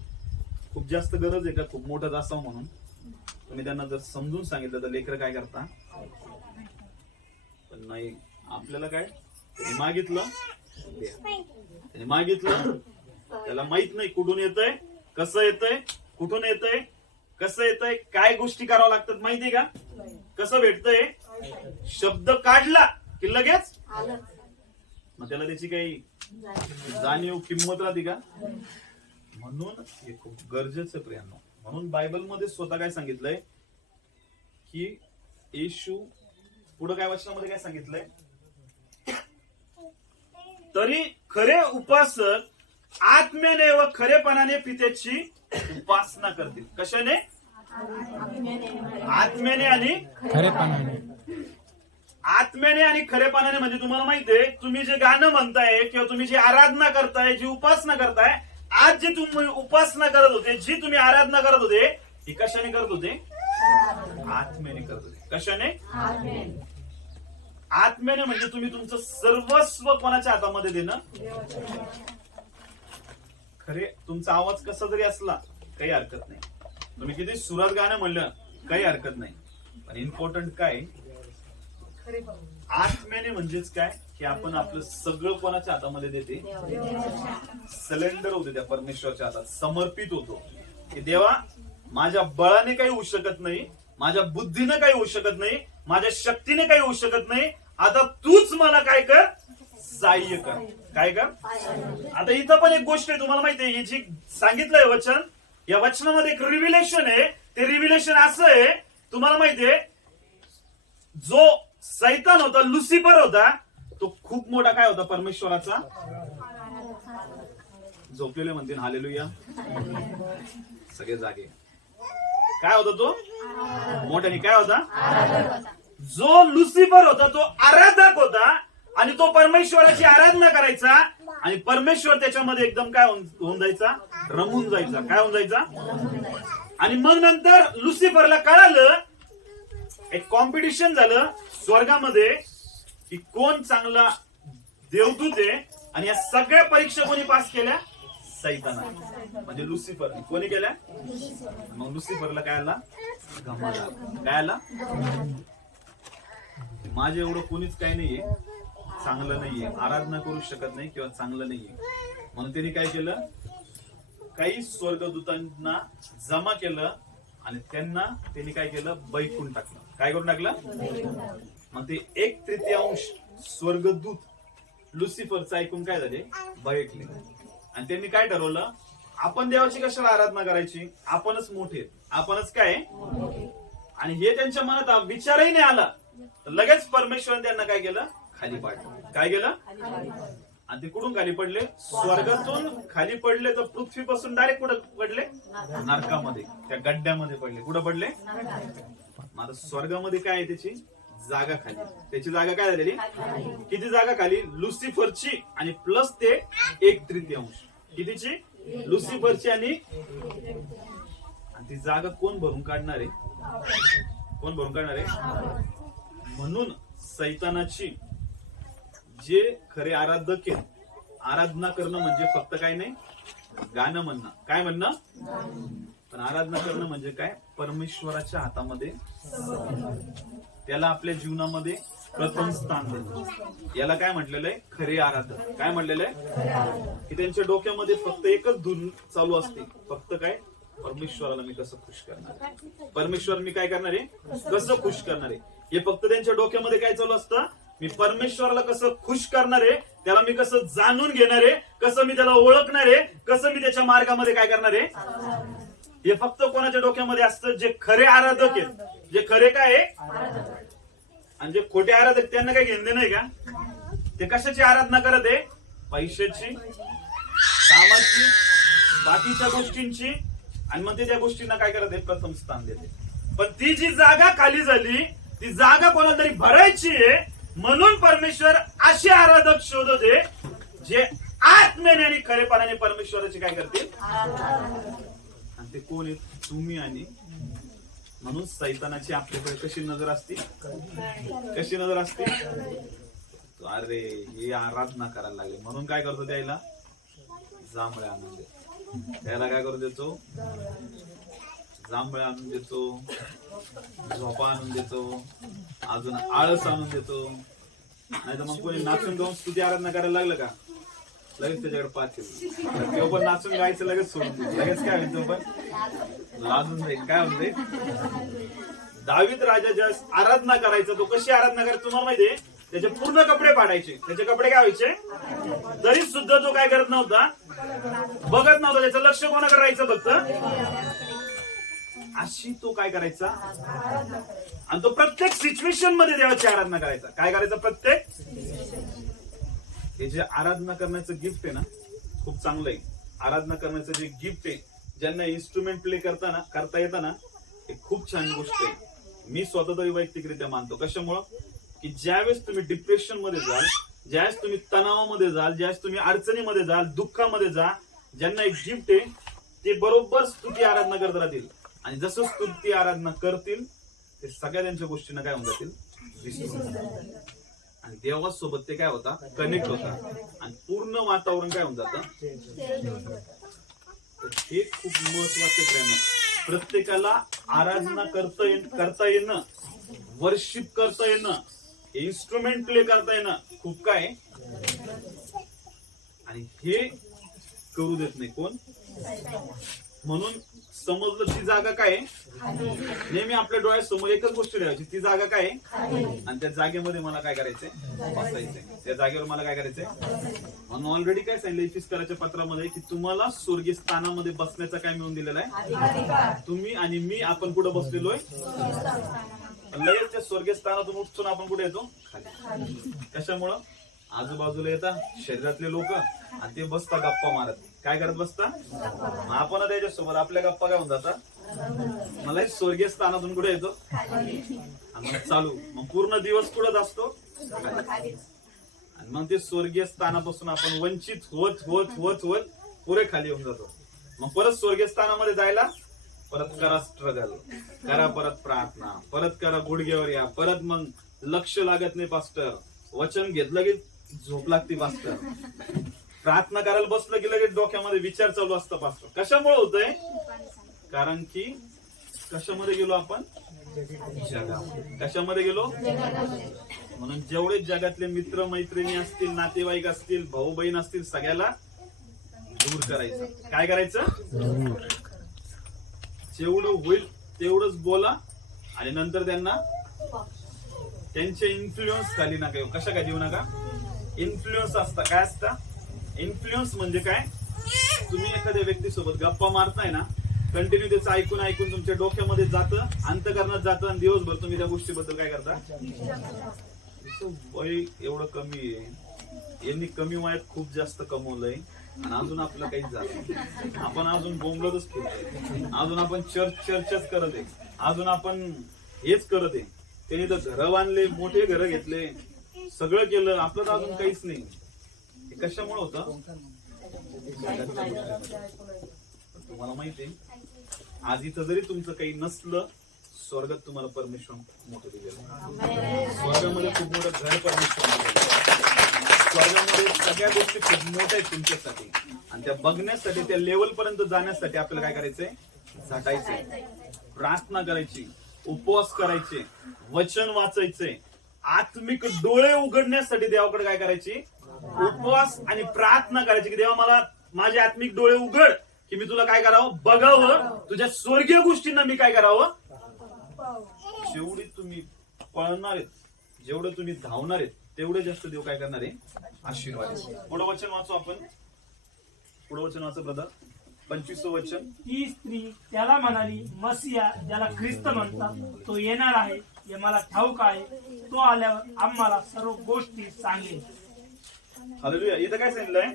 खूप जास्त गरज आहे का खूप मोठं असावं म्हणून? तुम्ही त्यांना जर समजून सांगितलं तर लेकर काय करता? पण नाही, आपल्याला काय त्यांनी मागितलं, त्यांनी मागितलं, त्याला माहित नाही कुठून येतंय, कसं येतंय, कुठून येतंय, कसं येतंय, काय गोष्टी कराव्या लागतात माहितीये का? कसं भेटतंय? शब्द काढला की लगेच मग त्याला त्याची काही जाणीव किंमत राहते का? म्हणून हे खूप गरजेचं प्रियांनो. म्हणून बायबलमध्ये स्वतः काय सांगितलंय की येशू पुढे काय वचनामध्ये काय सांगितलंय? तरी खरे उपासक आत्म्याने व खरेपणाने पित्याची उपासना करतील. कशाने? आत्म्याने आणि खरेपणाने. आत्म्याने आणि खरेपणाने म्हणजे तुम्हाला माहितीये, तुम्ही जे गाणं म्हणताय किंवा तुम्ही जी आराधना करताय, जी उपासना करताय, आज जे तुम्ही उपासना करत होते, जी तुम्ही आराधना करत होते, ही कशाने करत होते? आत्म्याने करत होते. कशाने? आत्म्याने म्हणजे तुम्ही तुमचं सर्वस्व कोणाच्या हातामध्ये देणं. खरे तुमचा आवाज कसा जरी असला काही हरकत नाही, तुम्ही किती सुरात गाणं म्हणलं काही हरकत नाही. पण इम्पॉर्टंट काय? आत्म्याने म्हणजेच काय की आपण आपलं सगळं कोणाच्या हातामध्ये देते, सिलेंडर होते त्या परमेश्वराच्या हातात, समर्पित होतो की देवा माझ्या बळाने काही होऊ शकत नाही, माझ्या बुद्धीने काही होऊ शकत नाही, माझ्या शक्तीने काही होऊ शकत नाही, आता तूच मला काय कर, सहाय्य कर. काय कर? आता इथं पण एक गोष्ट आहे, तुम्हाला माहिती आहे, हे जी सांगितलंय वचन, या वचनामध्ये एक रिव्हिलेशन आहे. ते रिव्हिलेशन असं आहे, तुम्हाला माहितीये, जो सैतान होता, लुसिफर होता, तो खूप मोठा काय होता? परमेश्वराचा झोपलेले म्हणतील हालेलुया सगळे जागे. काय होता तो? मोठ्याने काय होता? जो लुसिफर होता तो आराधक होता आणि तो परमेश्वराची आराधना करायचा आणि परमेश्वर त्याच्यामध्ये एकदम काय होऊन जायचा? रमून जायचा. काय होऊन जायचा? आणि मग नंतर लुसिफरला कळालं, एक कॉम्पिटिशन झालं स्वर्गामध्ये की कोण चांगला देवदूत आहे, आणि या सगळ्या परीक्षा कोणी पास केल्या? सैतानाने, म्हणजे लुसिफर. कोणी केल्या? मग लुसिफरला काय आला? घमंड आला. काय आला? माझे एवढं कोणीच काही नाहीये, चांगलं नाहीये, आराधना करू शकत नाही किंवा चांगलं नाहीये. म्हणून त्यांनी काय केलं? काही स्वर्गदूतांना जमा केलं आणि त्यांना त्यांनी काय केलं? बैकून टाकलं. काय करून टाकलं? मग ते 1/3 स्वर्गदूत लुसिफरचं ऐकून काय झाले? बैठले. आणि त्यांनी काय ठरवलं? आपण देवाची कशाला आराधना करायची? आपणच मोठे, आपणच काय. आणि हे त्यांच्या मनात विचारही नाही आला, तर लगेच परमेश्वराने त्यांना काय केलं? खाली पाडलं. काय केलं? आणि ते कुठून खाली पडले? स्वर्गातून खाली पडले तर पृथ्वीपासून डायरेक्ट कुठं पडले? नरकामध्ये, त्या गड्ड्यामध्ये पडले. कुठं पडले? मग आता स्वर्गामध्ये काय आहे? त्याची जागा खाली. त्याची जागा काय झालेली? किती जागा खाली? लुसिफरची आणि प्लस ते 1/3. कितीची? लुसिफरची आणि ती जागा कोण भरून काढणार आहे? कोण भरून काढणार आहे? म्हणून सैतानाची जे खरे आराधक आहेत, आराधना करणं म्हणजे फक्त काय नाही गाणं म्हणणं. काय म्हणणं? पण आराधना करणं म्हणजे काय? परमेश्वराच्या हातामध्ये त्याला आपल्या जीवनामध्ये प्रथम स्थान देणं. याला काय म्हटलेलं आहे? खरे आराधक. काय म्हटलेलं आहे? की त्यांच्या डोक्यामध्ये फक्त एकच धून चालू असते, फक्त काय? परमेश्वराला मी कसं खुश करणार आहे, परमेश्वर मी काय करणार आहे, कसं खुश करणार आहे. हे फक्त त्यांच्या डोक्यामध्ये काय चालू असतं? मी परमेश्वराला कसं खुश करणार आहे, त्याला मी कसं जाणून घेणार आहे, कसं मी त्याला ओळखणार आहे, कसं मी त्याच्या मार्गामध्ये काय करणार आहे. हे फक्त कोणाच्या डोक्यामध्ये असतं, जे खरे आराधक आहेत, जे खरे काय आहे, आणि जे खोटे आराधक त्यांना काही घेणं नाही का. ते कशाची आराधना करत आहे, पैशाची, कामाची, बाकीच्या गोष्टींची, आणि मग ते त्या गोष्टींना काय करत आहे, प्रथम स्थान देते. पण ती जी जागा खाली झाली, ती जागा कोणाला तरी भरायची आहे, म्हणून परमेश्वर असे आराधक शोधत आहे जे आत्म्याने आणि खरेपणाने परमेश्वराची काय करतील. आणि ते कोण आहेत, तुम्ही आणि. म्हणून सैतानाची आपल्याकडे कशी नजर असते, कशी नजर असते, अरे हे आराधना करायला लागले म्हणून काय करतो, त्याला जांभळ्या आणून देतो. त्याला काय करू देतो, जांभळ्या आणून देतो, झोपा आणून देतो, अजून आळस आणून देतो. नाही तर मग कोणी नाचून गाऊन स्तुती आराधना करायला लागलं का, लगेच त्याच्याकडे पाहते. तो पण नाचून गायचं लगेच सोडून देतो. लगेच काय होईल, तो पण लाजून जाईल. काय म्हणते, दावीद राजा ज्या आराधना करायचा, तो कशी आराधना करायचा तुम्हाला माहितीये, त्याचे पूर्ण कपडे पाडायचे. त्याचे कपडे काय व्हायचे, तरी सुद्धा तो काय करत नव्हता, बघत नव्हता. त्याचं लक्ष कोणाकडे राहायचं फक्त. अशी तो काय करायचा, आणि तो प्रत्येक सिच्युएशन मध्ये देवाची आराधना करायचा. काय करायचं, प्रत्येक. हे जे आराधना करण्याचं गिफ्ट आहे ना, खूप चांगलं आहे. आराधना करण्याचं जे गिफ्ट आहे, ज्यांना इन्स्ट्रुमेंट प्ले करता येतं ना, हे खूप छान गोष्ट आहे. मी स्वतः तरी वैयक्तिकरित्या मानतो. कशामुळं, की ज्यावेळेस तुम्ही डिप्रेशन मध्ये जाल, ज्यावेळेस तुम्ही तणावामध्ये जाल, ज्यावेळेस तुम्ही अडचणीमध्ये जाल, दुःखामध्ये जा, ज्यांना एक गिफ्ट आहे ते बरोबर स्तुती आराधना करत राहतील. आणि जसं स्तुती आराधना करतील, ते सगळ्या त्यांच्या गोष्टींना काय होऊन जातील, विसरून जातील. आणि देवासोबत ते काय होता, कनेक्ट होता, आणि पूर्ण वातावरण काय होऊन जातं. हे खूप महत्वाचं प्रेम. प्रत्येकाला आराधना करता येणं, वर्शिप करता येणं, इन्स्ट्रुमेंट प्ले करता येणं खूप काय. आणि हे करू देत नाही कोण. म्हणून समजलं ती जागा काय, नेहमी आपल्या डोळ्यासमोर एकच गोष्ट ठेवायची, ती जागा काय, आणि त्या जागेमध्ये मला काय करायचंय, बसायचंय. त्या जागेवर मला काय करायचंय. म्हणून ऑलरेडी काय सांगितलं इफिसकराच्या पत्रामध्ये, की तुम्हाला स्वर्गीय स्थानामध्ये बसण्याचा काय मिळून दिलेला आहे. तुम्ही आणि मी, आपण कुठं बसलेलोय, लगेच त्या स्वर्गीय स्थानातून उठून आपण कुठे येतो, खाली. कशामुळं, आजूबाजूला येतात शरीरातले लोक, आणि ते बसता गप्पा मारत. काय करत बसता, आपण त्याच्यासोबत आपल्या गप्पा काय होऊन जातात. मला स्वर्गीय स्थानातून कुठे येतो, आणि मग चालू. मग पूर्ण दिवस कुठं असतो, आणि मग ते स्वर्गीय स्थानापासून आपण वंचित होत होत होत होत पुरे खाली येऊन जातो. मग परत स्वर्गीय स्थानामध्ये जायला परत करा स्ट्रगल, करा परत प्रार्थना, परत करा गुडघ्यावर या, परत मग लक्ष लागत नाही पास्टर, वचन घेतलं की झोप लागते पास्टर, प्रार्थना करायला बसलं की लगेच डोक्यामध्ये विचार चालू असतं पास्टर. कशामुळे होतंय, कारण की कशामध्ये गेलो आपण, जगामध्ये. कशामध्ये गेलो. म्हणून जेवढे जगातले मित्र मैत्रिणी असतील, नातेवाईक असतील, भाऊ बहीण असतील, सगळ्याला दूर करायचं. काय करायचं, जेवढं होईल तेवढंच बोला, आणि नंतर त्यांना त्यांचे इन्फ्लुएन्स खाली नका येऊ. कशा काय देऊ नका. इन्फ्लुएन्स असता काय असता, इन्फ्लुएन्स म्हणजे काय, तुम्ही एखाद्या व्यक्तीसोबत गप्पा मारताय ना, कंटिन्यू त्याचं ऐकून ऐकून तुमच्या डोक्यामध्ये जातं, अंतःकरणात जातं, आणि दिवसभर तुम्ही त्या गोष्टीबद्दल काय करता. वय एवढं कमी आहे, यांनी कमी वयात खूप जास्त कमवलंय, आणि अजून आपलं काहीच झालं. आपण अजून बोंबलतच फिरतोय, अजून आपण चर्चच करत आहे, अजून आपण हेच करत आहे. त्यांनी तर घरं बांधले, मोठे घरं घेतले, सगळं केलं, आपलं तर अजून काहीच नाही. हे कशामुळे होतं, तुम्हाला माहितीये. आज इथं जरी तुमचं काही नसलं, स्वर्गात तुम्हाला परमेश्वर मोठं दिलेलं. स्वर्गामध्ये खूप मोठं घर परमेश्वर, स्वर्गामध्ये सगळ्या गोष्टी खूप मोठ्या आहेत तुमच्यासाठी, आणि त्या बघण्यासाठी, त्या लेवल पर्यंत जाण्यासाठी आपल्याला काय करायचंय, झटायचंय, प्रार्थना करायची, उपवास करायचे, वचन वाचायचे, आत्मिक डोळे उघडण्यासाठी देवाकडे काय करायची, उपवास आणि प्रार्थना करायची, की देवा मला माझे आत्मिक डोळे उघड, की मी तुला काय करावं, बघावं, तुझ्या स्वर्गीय गोष्टींना मी काय करावं. जेवढी तुम्ही पळणार आहेत, जेवढं तुम्ही धावणार आहेत, तेवढे जास्त देव काय करणार आहे? आशीर्वाद आहे. पुढं वचन वाचू आपण. पुढं वचन वाचू ब्रदर. 25 वचन. ती स्त्री त्याला म्हणाली, मसिया ज्याला ख्रिस्त म्हणतात तो येणार आहे हे मला ठाऊक आहे. तो आल्यावर आम्हाला सर्व गोष्टी सांगेल. हालेलुया. इथं काय सांगितलंय?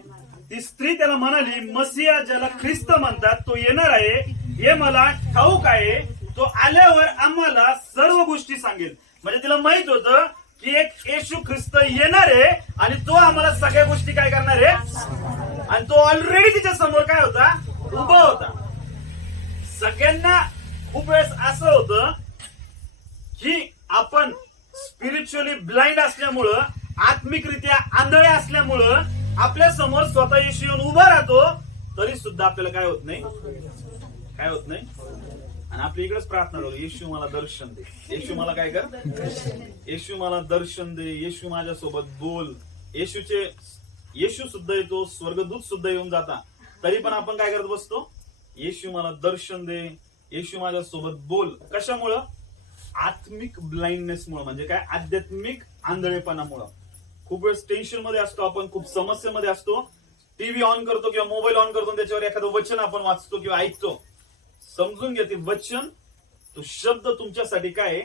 ती स्त्री त्याला म्हणाली, मसिया ज्याला ख्रिस्त म्हणतात तो येणार आहे हे मला ठाऊक आहे. तो आल्यावर आम्हाला सर्व गोष्टी सांगेल. म्हणजे तिला माहित होतं की एक येशू ख्रिस्त येणार आहे आणि तो आम्हाला सगळ्या गोष्टी काय करणार आहे. आणि तो ऑलरेडी तिच्या समोर काय होता? उभा होता. सगळ्यांना खूप वेळेस असं होतं की आपण स्पिरिच्युअली ब्लाइंड असल्यामुळं, आत्मिकरित्या आंधळे असल्यामुळं आपल्या समोर स्वतः येशू येऊन उभा राहतो, तरी सुद्धा आपल्याला काय होत नाही? काय होत नाही? आणि आपल्या इकडेच प्रार्थना करू, येशू मला दर्शन दे, येशू मला काय कर, येशू मला दर्शन दे, येशू माझ्यासोबत बोल. येशू सुद्धा येतो, स्वर्गदूत सुद्धा येऊन जाता, तरी पण आपण काय करत बसतो? येशू मला दर्शन दे, येशू माझ्यासोबत बोल. कशामुळं? आत्मिक ब्लाइंडनेसमुळे, म्हणजे काय? आध्यात्मिक आंधळेपणामुळं. खूप वेळेस टेन्शन मध्ये असतो आपण, खूप समस्येमध्ये असतो. टीव्ही ऑन करतो किंवा मोबाईल ऑन करतो, त्याच्यावर एखादं वचन आपण वाचतो किंवा ऐकतो. समजून घ्या, ते वचन, तो शब्द तुमच्यासाठी काय आहे?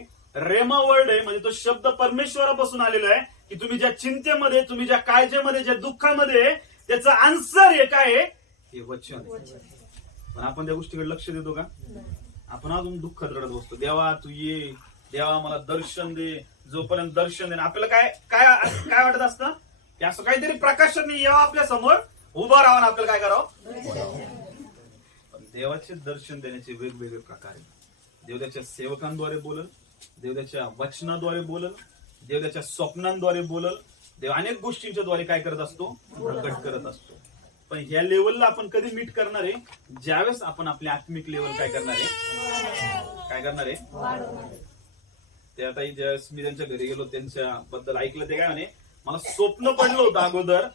रेमा वर्ड आहे. म्हणजे तो शब्द परमेश्वरापासून आलेला आहे की तुम्ही ज्या चिंतेमध्ये, तुम्ही ज्या काळजीमध्ये, ज्या दुःखामध्ये, त्याचा आन्सर हे काय आहे? हे वचन. पण आपण त्या गोष्टीकडे लक्ष देतो का? आपण अजून दुःखात रडत बसतो, देवा तू ये, देवा मला दर्शन दे. जोपर्यंत दर्शन दे, आपल्याला काय काय काय वाटत असतं की असं काहीतरी प्रकाशाने यावं आपल्या समोर, उभं राहावं, आपल्याला काय करावं? पण देवाचे दर्शन देण्याचे वेगवेगळे प्रकार आहेत. देव त्याच्या सेवकांद्वारे बोलल, देव त्याच्या वचनाद्वारे बोलल, देव त्याच्या स्वप्नांद्वारे बोलल, देव अनेक गोष्टींच्या द्वारे काय करत असतो? प्रकट करत असतो. पण ह्या लेवलला आपण कधी मीट करणार आहे? ज्यावेळेस आपण आपले आत्मिक लेवल काय करणार आहे? काय करणार आहे? ते आता ज्यावेळेस मी त्यांच्या घरी गेलो, त्यांच्या बद्दल ऐकलं, ते काय म्हणे, मला स्वप्न पडलं होतं अगोदर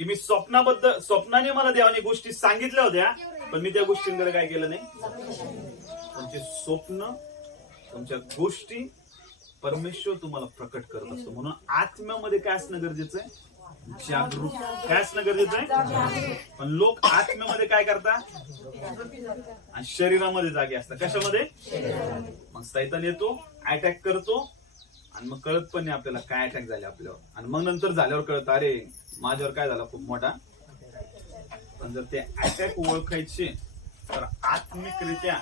की मी स्वप्नाने मला देवाने गोष्टी सांगितल्या होत्या, पण मी त्या गोष्टींकडे काय केलं नाही. तुमचे स्वप्न, तुमच्या गोष्टी परमेश्वर तुम्हाला प्रकट करत असतो. म्हणून आत्म्यामध्ये काय असणं गरजेचं आहे? जागरूक. काय असणं गरजेचं आहे? पण लोक आत्म्यामध्ये काय करतात आणि शरीरामध्ये जागे असतात. कशामध्ये? मग सैतान येतो, अटॅक करतो, आणि मग कळत पण नाही आपल्याला काय अटॅक झाले आपल्यावर, आणि मग नंतर झाल्यावर कळत, अरे माझ्यावर काय झालं खूप मोठा. पण जर ते अटॅक ओळखायचे तर आत्मिकरित्या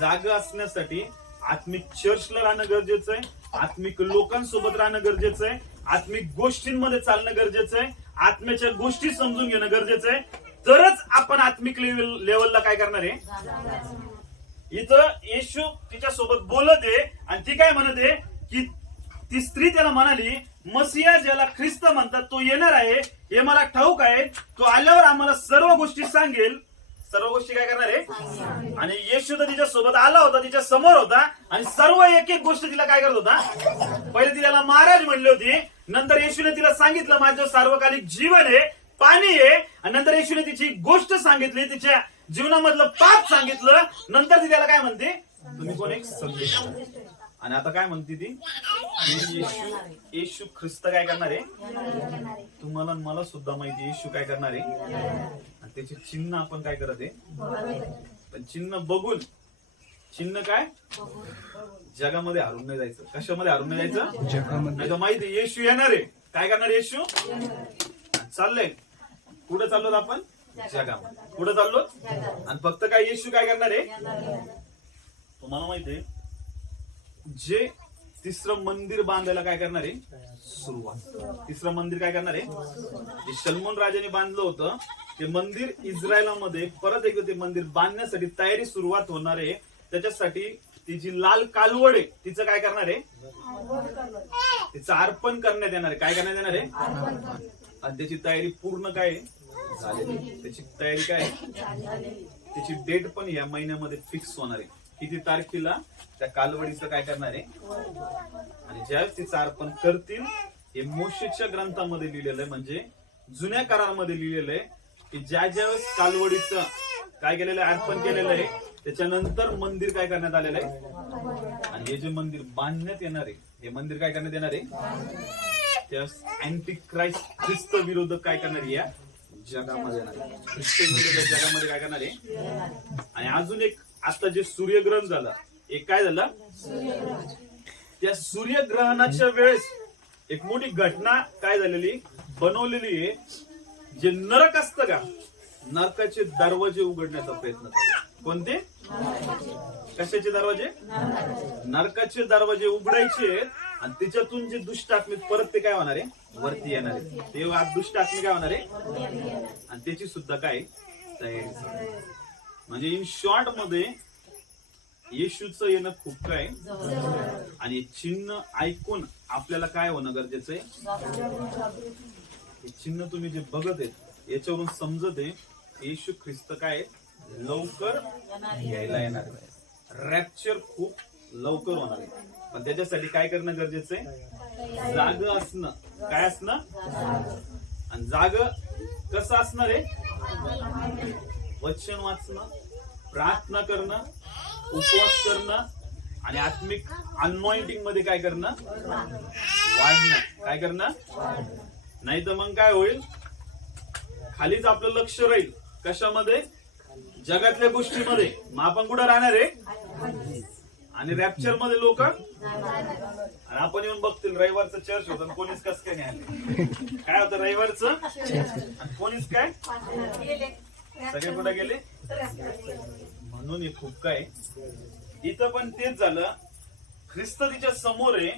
जागा असण्यासाठी आत्मिक चर्चला राहणं गरजेचं आहे, आत्मिक लोकांसोबत राहणं गरजेचं आहे, आत्मिक गोष्टींमध्ये चालणं गरजेचं आहे, आत्म्याच्या गोष्टी समजून घेणं गरजेचं आहे. तरच आपण आत्मिक लेवलला काय करणार आहे. इथं येशू तिच्या सोबत बोलत आहे आणि ती काय म्हणत आहे की ती स्त्री त्याला म्हणाली, मसिया ज्याला ख्रिस्त म्हणतात तो येणार आहे हे मला ठाऊक आहे. तो आल्यावर आम्हाला सर्व गोष्टी सांगेल. सर्व गोष्टी काय करणार आहे? आणि येशू तर तिच्या सोबत आला होता, तिच्या समोर होता, आणि सर्व एक एक गोष्ट तिला काय करत होता. पहिले ती त्याला महाराज म्हणली होती, नंतर येशूने तिला सांगितलं माझं सार्वकालिक जीवन आहे, पाणी आहे, आणि नंतर येशूने तिची गोष्ट सांगितली, तिच्या जीवनामधलं पाप सांगितलं. नंतर ती त्याला काय म्हणते, तुम्ही कोण? एक संदेश. आणि आता काय म्हणते ती? येशू ख्रिस्त काय करणार आहे? तुम्हाला मला सुद्धा माहिती येशू काय करणार आहे, आणि त्याचे चिन्ह आपण काय करत आहे. पण चिन्ह बघून, चिन्ह काय जगामध्ये हरून नाही जायचं. कशामध्ये हरून नाही जायचं? जगामध्ये. नाही तर माहिती येशू येणार आहे. काय करणार येशू? चाललंय कुठं चाललो आपण? जगामध्ये. कुठं चाललो? आणि फक्त काय येशू काय करणार आहे? तुम्हाला माहितीये जे तिसरं मंदिर बांधायला काय करणार आहे? सुरुवात. तिसरं मंदिर काय करणार आहे? जे सलमोन राजाने बांधलं होतं ते मंदिर इस्रायलामध्ये परत एकदा ते मंदिर बांधण्यासाठी तयारी सुरुवात होणार आहे. त्याच्यासाठी ती जी लाल कालवड आहे तिचं काय करणार आहे? तिचं अर्पण करण्यात येणार आहे. काय करण्यात येणार आहे? आणि त्याची तयारी पूर्ण काय झालेली. त्याची तयारी काय, त्याची डेट पण या महिन्यामध्ये फिक्स होणार आहे. किती तारखेला त्या कालवडीचं काय करणार आहे. आणि ज्यावेळेस तिचं अर्पण करतील, हे मोशेच्या ग्रंथामध्ये लिहिलेलं आहे, म्हणजे जुन्या करारामध्ये लिहिलेलं आहे की ज्या ज्यावेळेस कालवडीचं काय केलेलं आहे, अर्पण केलेलं आहे, त्याच्यानंतर मंदिर काय करण्यात आलेलं आहे. आणि हे जे मंदिर बांधण्यात येणार आहे, हे मंदिर काय करण्यात येणार आहे. त्या अँटी ख्रिस्त विरोधक काय करणार या जगामध्ये येणार आहे. ख्रिस्त विरोधक जगामध्ये काय करणार आहे. आणि अजून एक आता जे सूर्यग्रहण झालं, एक काय झालं, त्या सूर्यग्रहणाच्या वेळेस एक मोठी घटना काय झालेली बनवलेली आहे. जे नरक असतं का, नरकाचे दरवाजे उघडण्याचा प्रयत्न चालू. कोणते, कशाचे दरवाजे, नरकाचे दरवाजे उघडायचे आणि त्याच्यातून जे दुष्ट आत्मे परत ते काय होणार आहे, वरती येणार आहे. ते आज दुष्ट आत्मे काय होणार आहे आणि त्याची सुद्धा काय तयारी चालू आहे. म्हणजे इन शॉर्ट मध्ये येशूचं येणं खूप काय आणि चिन्ह ऐकून आपल्याला काय होणं गरजेचं आहे. हे चिन्ह तुम्ही जे बघत आहेत याच्यावरून समजत आहे येशू ख्रिस्त काय लवकर यायला येणार आहे. रॅप्चर खूप लवकर होणार आहे. पण त्याच्यासाठी काय करणं गरजेचं आहे, जाग असणं. काय असणं, आणि जाग कसं असणार आहे, वचन वाचणं, प्रार्थना करणं, उपवास करणं आणि आत्मिक अनॉइंटिंग मध्ये काय करणं, वाढणं. काय करणं, नाही तर मग काय होईल, खालीच आपलं लक्ष राहील कशामध्ये, जगातल्या गोष्टीमध्ये. मग आपण कुठं राहणार आहे, आणि रॅप्चर मध्ये लोक आपण येऊन बघतील रविवारचं चर्च होतं कोणीच कस काय नाही आले. काय होतं रविवारचं आणि कोणीच काय, सगळे कुठे गेले. म्हणून हे खूप काय, इथं पण तेच झालं. ख्रिस्त तिच्या समोर आहे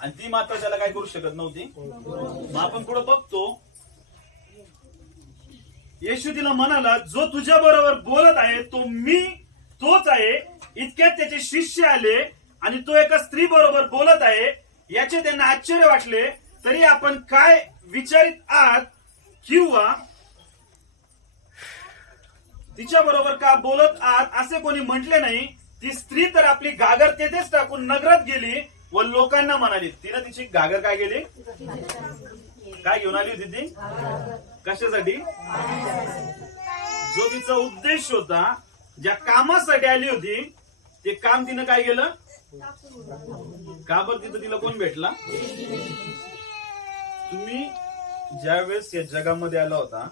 आणि ती मात्र त्याला काय करू शकत नव्हती. मग आपण पुढे बघतो येशू तिला म्हणाला, जो तुझ्या बरोबर बोलत आहे तो मी तोच आहे. इतक्यात त्याचे शिष्य आले आणि तो एका स्त्री बरोबर बोलत आहे याचे त्यांना आश्चर्य वाटले. तरी आपण काय विचारित आहात, किंवा तिच्या बरोबर का बोलत आहात असे कोणी म्हटले नाही. ती स्त्री तर आपली घागर तेथेच टाकून नगरात गेली व लोकांना म्हणाली. तिने तिची घागर काय गेली, काय घेऊन आली होती ती, कशासाठी, जो तिचा उद्देश होता, ज्या कामासाठी आली होती ते काम तिनं काय केलं. का बरं, तिथं तिला कोण भेटला. तुम्ही ज्यावेळेस या जगामध्ये आला होता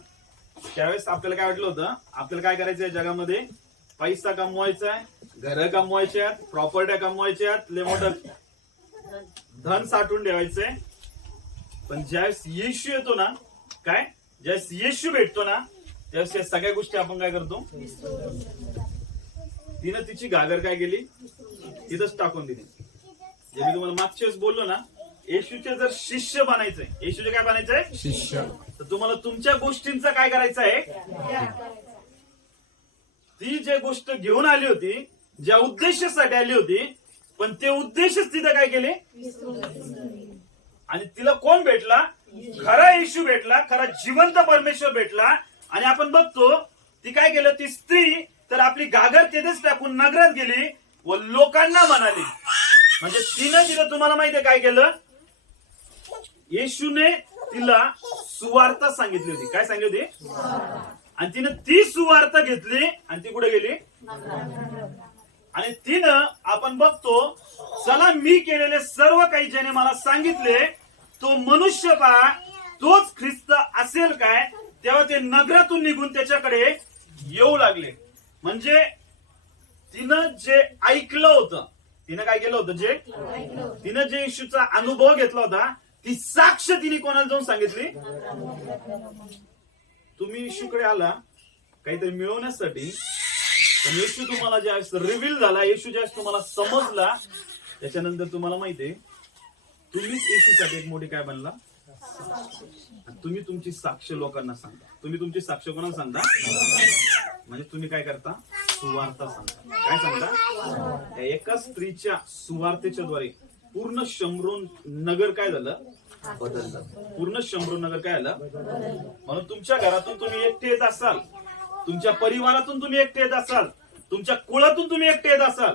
त्यावेळेस आपल्याला काय वाटलं होतं, आपल्याला काय करायचं या जगामध्ये, पैसा कमवायचा आहे, घर कमवायचे आहेत, प्रॉपर्ट्या कमवायच्या आहेत, लय मोठं धन साठवून ठेवायचंय. पण ज्यावेळेस येशू येतो ना, काय ज्यावेळेस येशू भेटतो ना त्यावेळेस या सगळ्या गोष्टी आपण काय करतो. तिनं तिची घागर काय केली, तिथंच टाकून दिली. जे मी तुम्हाला मागच्या वेळेस बोललो ना, येशूचे जर शिष्य बनायचंय, येशूचे काय बनायचंय, शिष्य, तर तुम्हाला तुमच्या गोष्टींचा काय करायचं आहे. ती जे गोष्ट घेऊन आली होती, ज्या उद्देशासाठी आली होती, पण ते उद्देशच तिथं काय केले. आणि तिला कोण भेटला, खरा येशू भेटला, खरा जिवंत परमेश्वर भेटला. आणि आपण बघतो ती काय केलं, ती स्त्री तर आपली घागर तेथेच टाकून नगरात गेली व लोकांना म्हणाली. म्हणजे तिनं तिथं तुम्हाला माहितीये काय केलं, येशूने तिला सुवार्ता सांगितली होती. काय सांगितली होती, आणि तिने ती सुवार्ता घेतली आणि ती कुठे गेली. आणि तिनं आपण बघतो, चला मी केलेले सर्व काही ज्याने मला सांगितले तो मनुष्य पहा, तोच ख्रिस्त असेल काय. तेव्हा ते नगरातून निघून त्याच्याकडे येऊ लागले. म्हणजे तिनं जे ऐकलं होतं, तिनं काय केलं होतं, जे तिनं जे येशूचा अनुभव घेतला होता ती साक्ष तिने कोणाला जाऊन सांगितली. तुम्ही येशूकडे आला काहीतरी मिळवण्यासाठी, पण येशू तुम्हाला ज्यावेळेस रिव्हील झाला, येशू ज्यावेळेस तुम्हाला समजला, त्याच्यानंतर तुम्हाला माहितीये तुम्हीच येशूसाठी एक मोठी काय बनला. तुम्ही तुमची साक्ष लोकांना सांगता. तुम्ही तुमची साक्ष कोणाला सांगता, म्हणजे तुम्ही काय करता, सुवार्ता सांगता. काय सांगता, एका स्त्रीच्या सुवार्तेच्या द्वारे पूर्ण शमरोन नगर काय झालं, बदललं. पूर्ण शमरोन नगर काय झालं. म्हणून तुमच्या घरातून तुम्ही एकटे येत असाल, तुमच्या परिवारातून तुम्ही एकटे येत असाल, तुमच्या कुळातून तुम्ही एकटे येत असाल,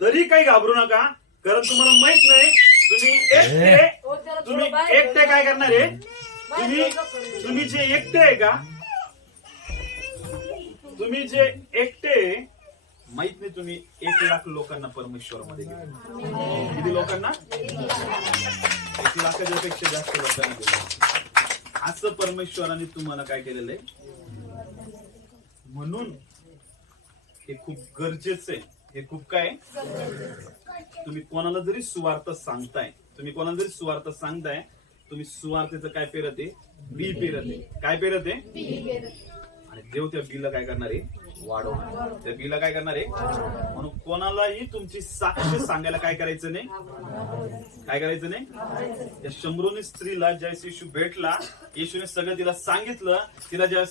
तरी काही घाबरू नका. कारण तुम्हाला माहित नाही तुम्ही एकटे काय करणार आहे. तुम्ही जे एकटे आहे का, तुम्ही जे एकटे माहित नाही, तुम्ही 1 लाख लोकांना परमेश्वर मध्ये किती लोकांना 1 लाखाच्या पेक्षा जास्त लोकांना दिलं. असं परमेश्वराने तुम्हाला काय केलेलं आहे. म्हणून हे खूप गरजेचं आहे. हे खूप काय तुम्ही कोणाला जरी सुवार्थ सांगताय, तुम्ही सुवार्थेचं काय पेरत आहे, बी पेरत आहे. काय पेरत आहे? आणि देव त्या बीला काय करणार आहे, वाढवणार. त्या बीला काय करणार आहे. म्हणून कोणालाही तुमची साक्ष सांगायला काय करायचं नाही. काय करायचं नाही. त्या शंभरोनी स्त्रीला ज्यावेळेस येशू भेटला, येशूने सगळं तिला सांगितलं, तिला ज्या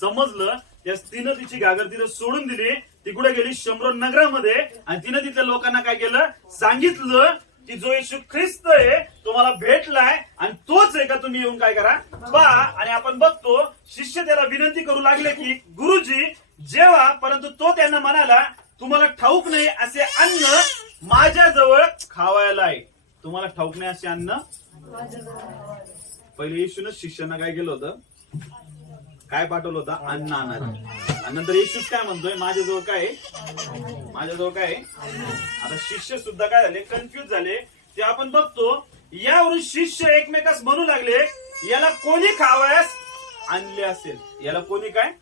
समजलं, त्या स्त्रीनं तिची घागर तिला सोडून दिली. ती कुठे गेली, शंभर नगरामध्ये, आणि तिनं तिथल्या लोकांना काय केलं, सांगितलं की जो येशू ख्रिस्त आहे तुम्हाला भेटलाय आणि तोच आहे का, तुम्ही येऊन काय करा, पहा. आणि आपण बघतो शिष्य त्याला विनंती करू लागले की गुरुजी जेवा, परंतु तो त्यांना म्हणाला तुम्हाला ठाऊक नाही असे अन्न माझ्याजवळ खावायला आहे. तुम्हाला ठाऊक नाही असे अन्न. पहिले येशून शिष्यांना काय केलं होतं, काय पाठवलं होतं, अन्न आणायला. आणि नंतर येशूच काय म्हणतोय, माझ्याजवळ काय आहे, माझ्याजवळ काय आहे. आता शिष्य सुद्धा काय झाले, कन्फ्युज झाले. ते आपण बघतो यावरून शिष्य एकमेकास म्हणू लागले याला कोणी खावयास आणले असेल. याला कोणी काय,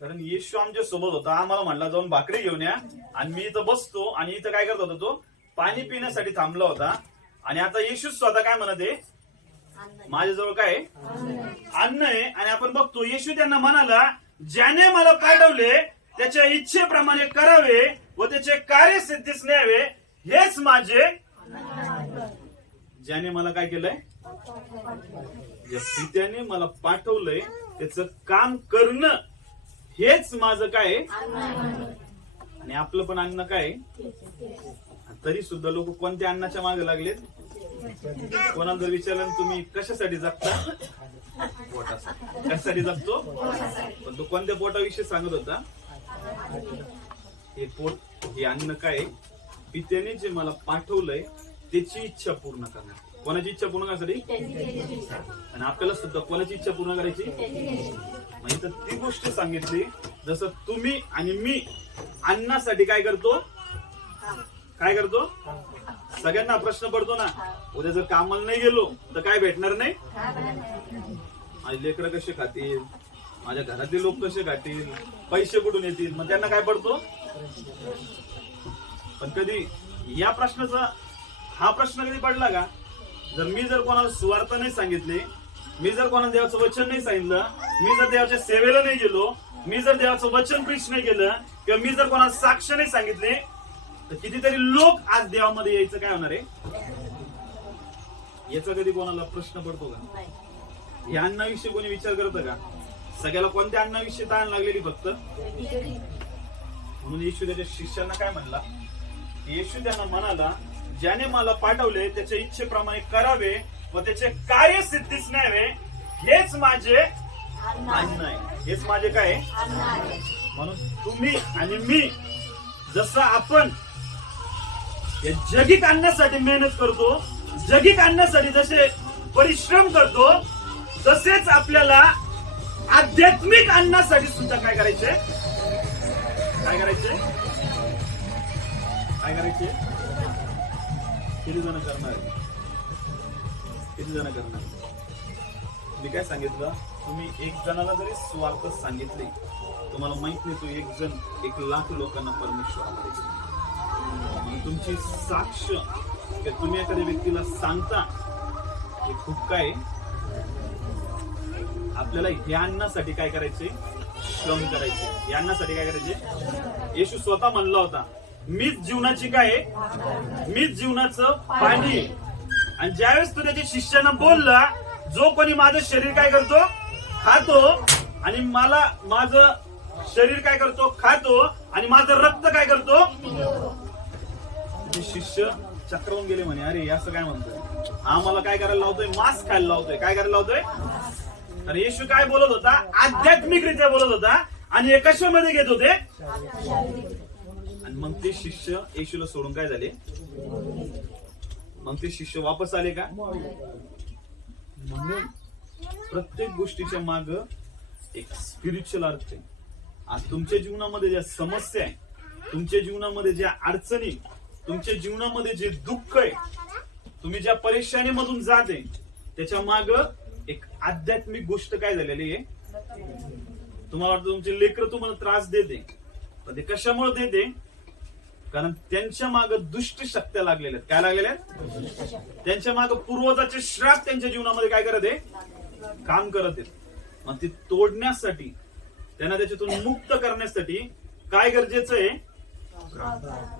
कारण येशू आमच्या सोबत होता, आम्हाला म्हणला जाऊन भाकरी घेऊन या, आणि मी इथं बसतो, आणि इथं काय करत होता, तो पाणी पिण्यासाठी थांबला होता. आणि आता येशू स्वतः काय म्हणत आहे, माझ्याजवळ काय अन्न आहे. आणि आपण बघतो येशू त्यांना म्हणाला ज्याने मला पाठवले त्याच्या इच्छेप्रमाणे करावे व त्याचे कार्य सिद्धीस न्यावे, हेच माझे. ज्याने मला काय केलंय, ज्या पित्याने मला पाठवलंय त्याचं काम करणं, हेच माझं काय. आणि आपलं पण अन्न काय. तरी सुद्धा लोक कोणत्या अन्नाच्या मागे लागलेत. कोणाला जर विचारलं तुम्ही कशासाठी जगता, पोटासाठी. कशासाठी जगतो, पण तो कोणत्या पोटाविषयी सांगत होता. हे पोट, हे अन्न काय, पित्याने जे मला पाठवलंय त्याची इच्छा पूर्ण करणार. कोणाची इच्छा पूर्ण करण्यासाठी. आणि आपल्याला सुद्धा कोणाची इच्छा पूर्ण करायची. म्हणजे तर ती गोष्ट सांगितली, जसं तुम्ही आणि मी अन्नासाठी काय करतो, काय करतो. सगळ्यांना प्रश्न पडतो ना, उद्या जर कामाला नाही गेलो तर काय भेटणार नाही. माझे लेकरं कसे खातील, माझ्या घरातले लोक कसे खातील, पैसे कुठून येतील, मग त्यांना काय पडतो. पण कधी या प्रश्नाचा, हा प्रश्न कधी पडला का, जर मी जर कोणाला सुवार्थ नाही सांगितले, मी जर कोणाला देवाचं वचन नाही सांगितलं, मी जर देवाच्या सेवेला नाही गेलो, मी जर देवाचं वचन प्रीच नाही केलं, किंवा मी जर कोणाला साक्ष नाही सांगितले, तर कितीतरी लोक आज देवामध्ये यायचं काय होणार आहे. याचा कधी कोणाला प्रश्न पडतो का. या अन्नाविषयी कोणी विचार करतं का. सगळ्याला कोणत्या अन्नाविषयी ताण लागलेली फक्त. म्हणून येशू त्याच्या शिष्यांना काय म्हणला, येशू त्यांना म्हणाला ज्याने मला पाठवले त्याच्या इच्छेप्रमाणे करावे व त्याचे कार्य सिद्धीस न्यावे, हेच माझे अन्न आहे. हेच माझे काय. म्हणून तुम्ही आणि मी जसं आपण या जगिक अन्नासाठी मेहनत करतो, जगिक अन्नासाठी जसे परिश्रम करतो, तसेच आपल्याला आध्यात्मिक अन्नासाठी सुद्धा काय करायचे, काय करायचे, काय करायचे. किती जण करणार, किती जण करणार. मी काय सांगितलं, तुम्ही एक जणाला जरी स्वार्थ सांगितले, तुम्हाला माहित नाही तो एक जण 1 लाख लोकांना परमेश्वरामध्ये. तुमची साक्ष तुम्ही एखाद्या व्यक्तीला सांगता, हे खूप काय. आपल्याला या अन्नासाठी काय करायचे, श्रम करायचे. या अन्नासाठी काय करायचे. येशू स्वतः म्हणला होता मीच जीवनाची काय, मीच जीवनाचं पाणी. आणि ज्यावेळेस तो त्याच्या शिष्यांना बोलला, जो कोणी माझं शरीर काय करतो, खातो, आणि मला माझं शरीर काय करतो, खातो, आणि माझं रक्त काय करतो. शिष्य चक्रवून गेले म्हणे, अरे असं काय म्हणतोय, आम्हाला काय करायला लावतोय, मांस खायला लावतोय. काय करायला लावतोय. अरे येशू काय बोलत होता, आध्यात्मिकरित्या बोलत होता, आणि हे कशामध्ये घेत होते. आणि मग ते शिष्य येशूला सोडून काय झाले, मग ते शिष्य वापस आले का. म्हणून प्रत्येक गोष्टीच्या माग एक स्पिरिच्युअल अर्थ आहे. आज तुमच्या जीवनामध्ये ज्या समस्या आहे, तुमच्या जीवनामध्ये ज्या अडचणी, तुमच्या जीवनामध्ये जे दुःख आहे, तुम्ही ज्या परेशानीमधून जाते त्याच्या माग एक आध्यात्मिक गोष्ट काय झालेली आहे. तुम्हाला वाटतं तुमचे लेकरं तुम्हाला त्रास देते, पण ते कशामुळे देते? कारण त्यांच्या माग दुष्ट शक्त्या लागलेल्या आहेत. काय लागलेल्या आहेत? त्यांच्या माग पूर्वजाचे श्राप त्यांच्या जीवनामध्ये काय करत आहे? काम करत आहेत. मग ते तोडण्यासाठी, त्यांना त्याच्यातून मुक्त करण्यासाठी काय गरजेचं आहे?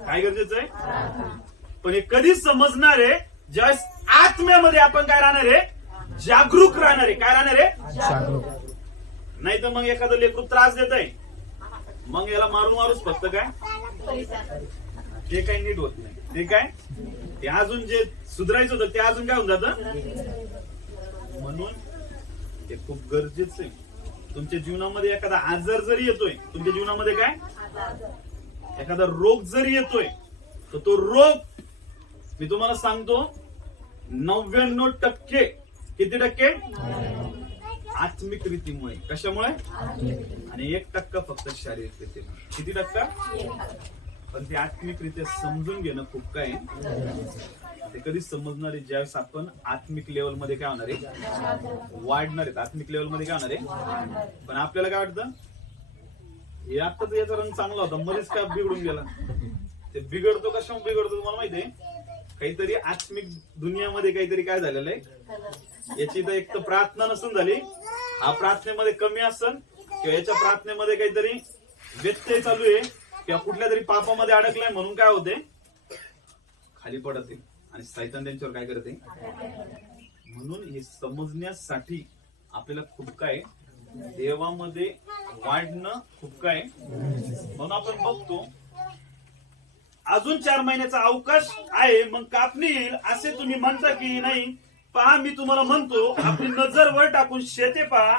काय गरजेचं आहे? पण हे कधी समजणार आहे? ज्यावेळेस आत्म्यामध्ये आपण काय राहणार आहे? जागरूक राहणार आहे. काय राहणार आहे? नाही तर मग एखादं लेकरू त्रास देत आहे, मग याला मारून मारूच फक्त काय ते काही नीट होत नाही. ते काय ते अजून जे सुधारायचं होतं ते अजून काय होऊन जातं. म्हणून ते खूप गरजेचं आहे. तुमच्या जीवनामध्ये एखादा आजार जरी येतोय, तुमच्या जीवनामध्ये काय एखादा रोग जरी येतोय, तर तो रोग मी तुम्हाला सांगतो 99% किती टक्के आत्मिक रीतीमुळे. कशामुळे? आणि 1% फक्त शारीरिक रीतीमुळे. किती टक्का? पण ते आत्मिकरित्या समजून घेणं खूप काय ते कधी समजणार आहे? ज्यावेळेस आपण आत्मिक लेवल मध्ये काय होणार आहे? वाढणार आहेत. आत्मिक लेवल मध्ये काय होणार आहे? पण आपल्याला काय वाटतं, हे आता तर याचा रंग चांगला होता, मध्येच काय बिघडून गेला. ते बिघडतो कशामुळे बिघडतो तुम्हाला माहिती आहे? काहीतरी आत्मिक दुनियामध्ये काहीतरी काय झालेलं आहे. याची तर एक तर प्रार्थना नसून झाली, हा प्रार्थनेमध्ये कमी असन, किंवा याच्या प्रार्थनेमध्ये काहीतरी व्यत्यय चालू आहे, किंवा कुठल्या तरी पापामध्ये अडकलाय, म्हणून काय होते? खाली पडते आणि सैतान त्यांच्यावर काय करते. म्हणून हे समजण्यासाठी आपल्याला खूप काय देवामध्ये वाढणं खूप काय. म्हणून आपण बघतो अजून 4 महिन्याचा अवकाश आहे, मग कापणी येईल असे तुम्ही म्हणता की नाही. पहा, मी तुम्हाला म्हणतो, आपली नजर वर टाकून शेते पहा,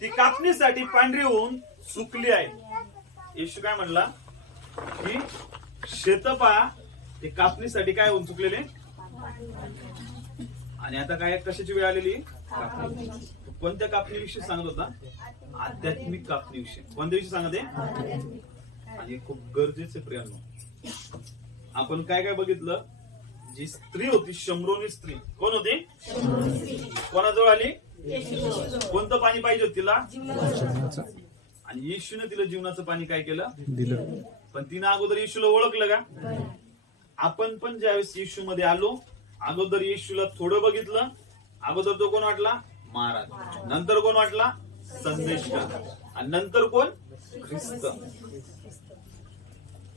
ती कापणीसाठी पांढरी होऊन सुकली आहे. येशू काय म्हणला की शेत पहा, ते कापणीसाठी काय होऊन चुकलेले. आणि आता काय कशाची वेळ आलेली? कोणत्या कापणीविषयी सांगत होता? आध्यात्मिक कापणीविषयी. कोणत्या विषयी सांगत आहे? आणि खूप गरजेचे प्रियांनो, आपण काय काय बघितलं? जी स्त्री होती, शम्रोनी स्त्री. कोण होती? कोणाजवळ आली? कोणतं पाणी पाहिजे होतं तिला? आणि येशूने तिला जीवनाचं पाणी काय केलं? दिलं. पण तिनं अगोदर येशूला ओळखलं का? आपण पण ज्यावेळेस येशू मध्ये आलो, अगोदर येशूला थोडं बघितलं. अगोदर तो कोण वाटला? महाराज. नंतर कोण वाटला? संदेशकार. आणि नंतर कोण? ख्रिस्त.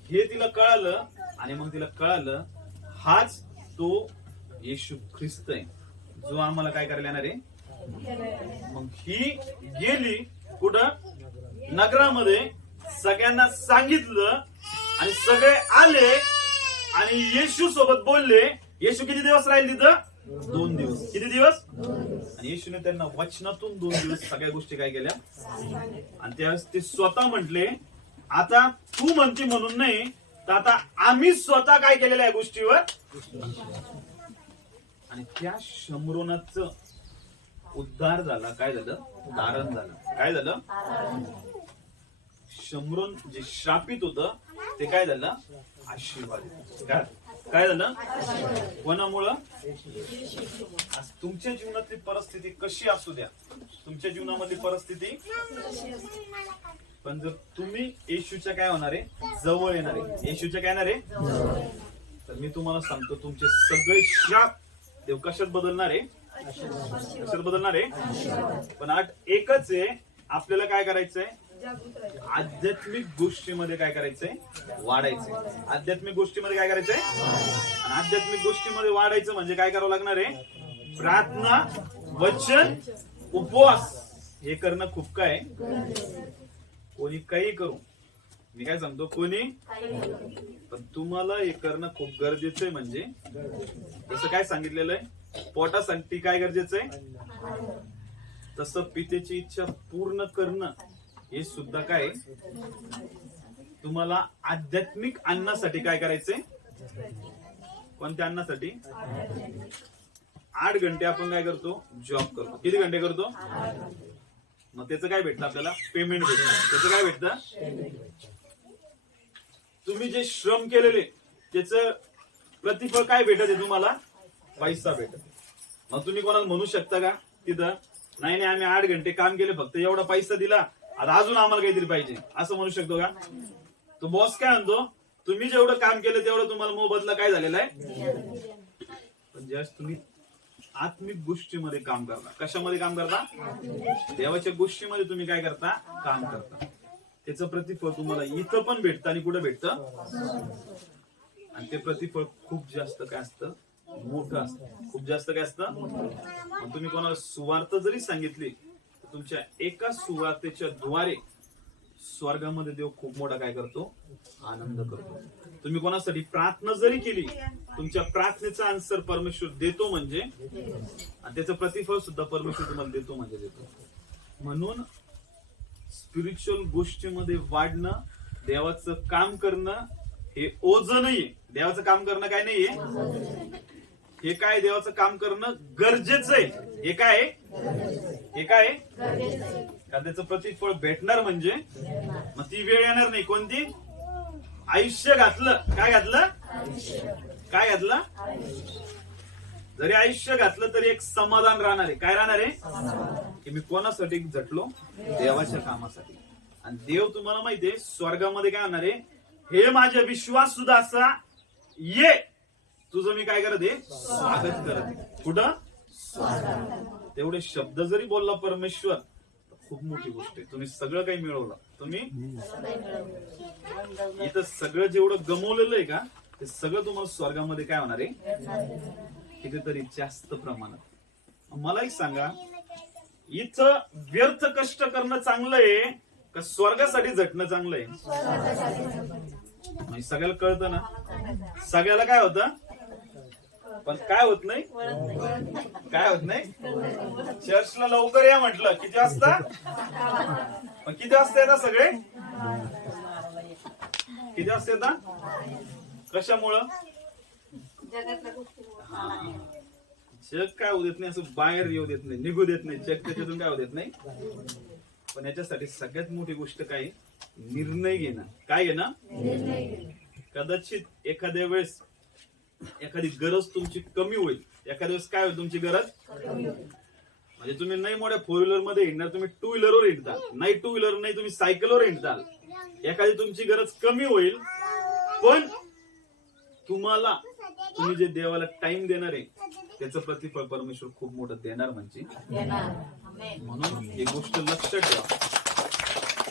हे तिला कळालं. आणि मग तिला कळालं हाच तो येशू ख्रिस्त आहे, जो आम्हाला काय करायला येणार आहे. मग ही गेली कुठं? नगरामध्ये. सगळ्यांना सांगितलं आणि सगळे आले आणि येशू सोबत बोलले. येशू किती दिवस राहील तिथं? 2 दिवस. किती दिवस? आणि येशूने त्यांना वचनातून 2 दिवस सगळ्या गोष्टी काय केल्या. आणि त्यावेळेस ते स्वतः म्हटले, आता तू म्हणते म्हणून नाही, तर आता आम्ही स्वतः काय केलेल्या या गोष्टीवर. आणि त्या शम्रोनाचं उद्धार झाला. काय झालं? धारण झालं. काय झालं? शम्रोन जे श्रापित होतं ते काय झालं? आशीर्वाद. काय झालं? कोणामुळं? आज तुमच्या जीवनातली परिस्थिती कशी असू द्या, तुमच्या जीवनामधली परिस्थिती, पण जर तुम्ही येशूच्या काय होणार आहे? जवळ येणार आहे. येशूच्या काय येणार आहे? तर मी तुम्हाला सांगतो, तुमचे सगळे श्राप देव कशात बदलणार आहे? कशात बदलणार आहे? पण आज एकच आहे, आपल्याला काय करायचंय? आध्यात्मिक गोष्टीमध्ये काय करायचंय? वाढायचंय. आध्यात्मिक गोष्टीमध्ये काय करायचंय? आणि आध्यात्मिक गोष्टीमध्ये वाढायचं म्हणजे काय करावं लागणार आहे? प्रार्थना, वचन, उपवास हे करणं खूप काय. कोणी काही करू, मी काय सांगतो, कोणी, पण तुम्हाला हे करणं खूप गरजेचं आहे. म्हणजे जसं काय सांगितलेलं आहे, पोटासाठी काय गरजेचं आहे, तसं पितेची इच्छा पूर्ण करणं हे सुद्धा काय. तुम्हाला आध्यात्मिक अन्नासाठी काय करायचंय? कोणत्या अन्नासाठी? 8 घंटे आपण काय करतो? जॉब करतो. किती घंटे करतो? मग त्याचं काय भेटतं आपल्याला? पेमेंट भेटतं. त्याचं काय भेटतं? तुम्ही जे श्रम केलेले त्याचं प्रतिफळ काय भेटत आहे तुम्हाला? पैसा भेटत. मग तुम्ही कोणाला म्हणू शकता का तिथं नाही आम्ही 8 घंटे काम केले फक्त एवढा पैसा दिला, आता अजून आम्हाला काहीतरी पाहिजे असं म्हणू शकतो का? तो बॉस काय म्हणतो, तुम्ही जेवढं काम केलं तेवढं तुम्हाला मोबदला काय झालेला आहे. पण ज्यावेळेस तुम्ही आत्मिक गोष्टीमध्ये काम करता, कशामध्ये काम करता, देवाच्या गोष्टीमध्ये तुम्ही काय करता, काम करता, त्याचं प्रतिफळ तुम्हाला इथं पण भेटतं आणि कुठं भेटतं. आणि ते प्रतिफळ खूप जास्त काय असतं, मोठं असतं, खूप जास्त काय असतं. मग तुम्ही कोणाला सुवार्थ जरी सांगितली तर तुमच्या एका सुवार्तेच्या द्वारे स्वर्गामध्ये देव खूप मोठा काय करतो, आनंद करतो. तुम्ही कोणासाठी प्रार्थना जरी केली, तुमच्या प्रार्थनेचा आन्सर परमेश्वर देतो म्हणजे, आणि त्याचं प्रतिफळ सुद्धा परमेश्वर तुम्हाला देतो म्हणजे देतो. म्हणून स्पिरिच्युअल गोष्टीमध्ये वाढणं, देवाचं काम करणं हे ओझं नाहीये. देवाचं काम करणं काय नाहीये, हे काय देवाचं काम करणं गरजेचं आहे. हे काय कारण त्याचं प्रतिफळ भेटणार म्हणजे मग ती वेळ येणार नाही कोणती, आयुष्य घातलं, काय घातलं, जरी आयुष्य घातलं तरी एक समाधान राहणार आहे. काय राहणार आहे की मी कोणासाठी झटलो, देवाच्या कामासाठी. आणि देव तुम्हाला माहितीये स्वर्गामध्ये काय होणार आहे, हे माझा विश्वास सुद्धा असा ये तुझं मी काय करत आहे, स्वागत करत आहे. कुठं, तेवढे शब्द जरी बोलला परमेश्वर, खूप मोठी गोष्ट आहे. तुम्ही सगळं काही मिळवलं, तुम्ही इथं सगळं जेवढं गमवलेलं आहे का, ते सगळं तुम्हाला स्वर्गामध्ये काय होणार आहे, कितीतरी जास्त प्रमाणात. मला एक सांगा, इथं व्यर्थ कष्ट करणं चांगलं आहे का स्वर्गासाठी झटणं चांगलं आहे? सगळ्याला कळतं ना, सगळ्याला काय होतं, पण काय होत नाही, चर्चला लवकर या म्हटलं, किती वाजता, पण किती वाजता येतात सगळे, किती वाजता येतात, कशामुळं, जग काय होऊ देत नाही, असं बाहेर येऊ देत नाही, निघू देत नाही, जग त्याच्यातून काय होऊ देत नाही. पण याच्यासाठी सगळ्यात मोठी गोष्ट काय, निर्णय घेणं. काय घेणं, कदाचित एखाद्या वेळेस एखादी गरज तुमची कमी होईल, एखाद्या वेळेस काय होईल तुमची गरज, म्हणजे तुम्ही नाही मोठ्या 4 व्हीलर मध्ये हिंडणार, तुम्ही 2 व्हीलरवर हिंडताल, नाही 2 व्हीलर नाही तुम्ही सायकलवर हिंडताल. एखादी तुमची गरज कमी होईल, पण तुम्ही जे देवाला टाइम देणार आहे त्याचं प्रतिफळ परमेश्वर खूप मोठं देणार म्हणजे. म्हणून ही गोष्ट लक्षात ठेवा,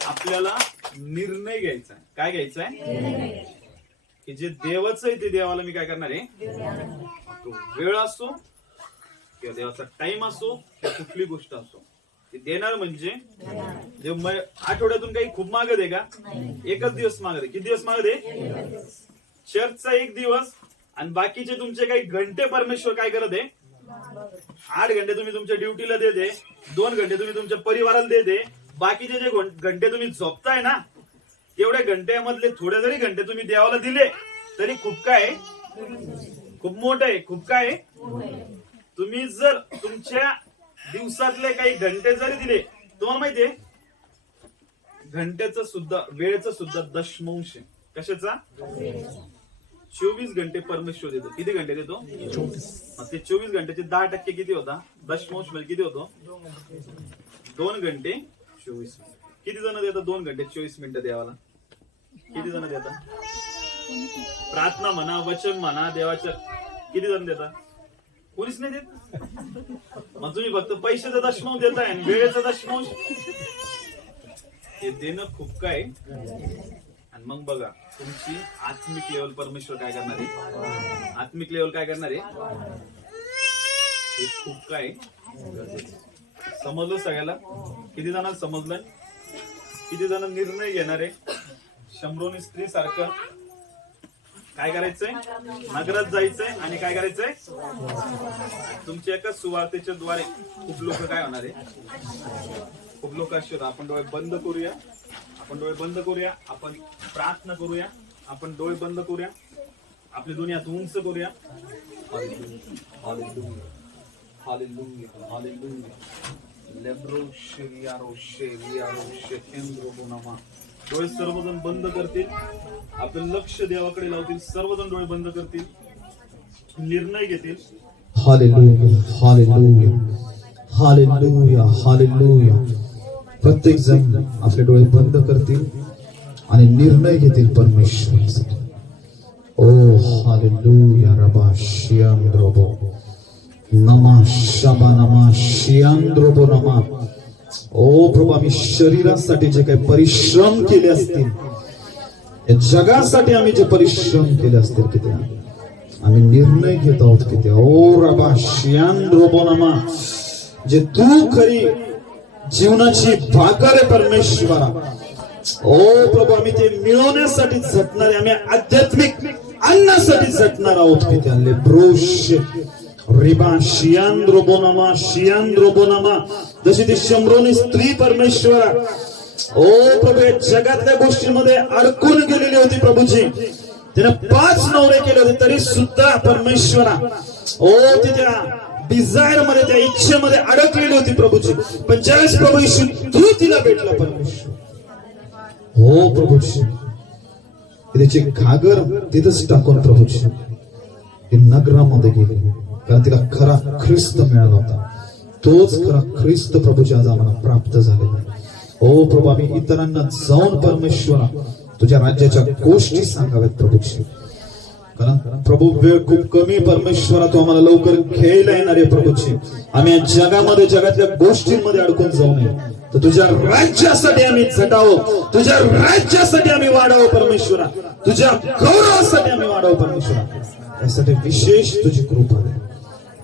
आपल्याला निर्णय घ्यायचा. काय घ्यायचाय, की जे देवाचं आहे ते देवाला मी काय करणार आहे, तो वेळ असो किंवा देवाचा टाइम असो किंवा कुठली गोष्ट असो, ते देणार म्हणजे. आठवड्यातून काही खूप मागत आहे का, एकच दिवस मागत आहे. किती दिवस मागत आहे, चर्चचा 1 दिवस, आणि बाकीचे तुमचे काही घंटे परमेश्वर काय करत आहे, 8 घंटे तुम्ही तुमच्या ड्युटीला देते, 2 घंटे तुम्ही तुमच्या परिवाराला देते, बाकीचे जे घंटे तुम्ही झोपताय ना, तेवढ्या घंट्यामधले थोडे जरी घंटे तुम्ही देवाला दिले तरी खूप काय, खूप मोठं आहे. खूप काय, तुम्ही जर तुमच्या दिवसातले काही घंटे जरी दिले, तुम्हाला माहितीये घंट्याचं सुद्धा, वेळेचं सुद्धा दशमांश आहे. कशाचा, 24 घंटे परमेश्वर देतो. किती घंटे देतो, 24. मग ते 24 घंट्याचे 10% किती होता, दशमांश म्हणजे किती होतो, 2 घंटे 24 मिनिट. किती जण देतात 2 घंटे 24 मिनिटं देवाला, किती जण देतात, प्रार्थना म्हणा, वचन म्हणा, देवाच्या किती जण देतात, कोणीच नाही देत. मग तुम्ही फक्त पैशाचा दशमांश देताय आणि वेळेचा दशमांश, हे देणं खूप काय. आणि मग बघा तुमची आत्मिक लेवल परमेश्वर काय करणार आहे, आत्मिक लेवल काय करणार आहे, हे खूप काय. समजलं सगळ्याला, किती जणांना समजलं, किती जण निर्णय घेणार आहे. शंभरोनी स्त्री सारखं काय करायचंय, नगरात जायचंय आणि काय करायचंय, तुमच्या एका सुवार्तेच्या द्वारे खूप लोक काय होणार आहे, खूप लोक असतात. आपण डोळे बंद करूया, आपण डोळे बंद करूया, आपण प्रार्थना करूया, आपण डोळे बंद करूया, आपली दुनिया उंच करूया. डोळे सर्वजण बंद करतील, आपलं लक्ष देवाकडे लावतील, सर्वजण डोळे बंद करतील, निर्णय घेतील. Hallelujah hallelujah hallelujah hallelujah. प्रत्येक जण आपले डोळे बंद करतील आणि निर्णय घेतील परमेश्वरासाठी. ओ हालेलुया रबा शियांद्रोबो नमा शबा नमा शियांद्रोबो नमा. ओ प्रभू, आम्ही शरीरासाठी जे काही परिश्रम केले असतील, या जगासाठी आम्ही जे परिश्रम केले असतील, किती आम्ही निर्णय घेत आहोत किती. ओ रबा शियांद्रोबो नमा, जे तू खरी जीवनाची भाकर आहे परमेश्वरा. ओ प्रभू, आम्ही ते मिळवण्यासाठी झटणारे, आम्ही आध्यात्मिक अन्नासाठी झटणार आहोत किती. आले ब्रोश रिबा शियांद्रोबोनामा शियांद्रोबोनामा. जशी ती शम्रोनी स्त्री परमेश्वरा, ओ प्रभू, जगातल्या गोष्टींमध्ये अडकून गेलेली होती प्रभूजी. तिने 5 नवरे केले होते तरी सुद्धा परमेश्वरा, ओ ती त्या डिझायर मध्ये, त्या इच्छेमध्ये अडकलेली होती प्रभूजी. पण ज्यावेळेस प्रभू येशू तू तिला भेटला परमेश्वर, हो प्रभूजी, तिचे घागर तिथंच टाकून प्रभूजी ती नगरामध्ये गेली. कारण तिला खरा ख्रिस्त मिळाला होता. तोच खरा ख्रिस्त प्रभूजी आज आम्हाला प्राप्त झालेला आहे. ओ प्रभू, आम्ही इतरांना जाऊन परमेश्वरा तुझ्या राज्याच्या गोष्टी सांगाव्यात प्रभूजी. कारण प्रभू वेळ खूप कमी परमेश्वरा, तू आम्हाला लवकर घ्यायला येणार आहे प्रभूजी. आम्ही या जगामध्ये, जगातल्या गोष्टींमध्ये अडकून जाऊ नये, तर तुझ्या राज्यासाठी आम्ही झटावं, तुझ्या राज्यासाठी आम्ही वाढावं परमेश्वरा, तुझ्या गौरवासाठी आम्ही वाढावं परमेश्वरा. यासाठी विशेष तुझी कृपा दे.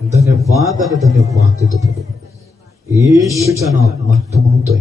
धन्यवाद आणि धन्यवाद देतो प्रभू. येशूच्या नावात मागतो म्हणतोय.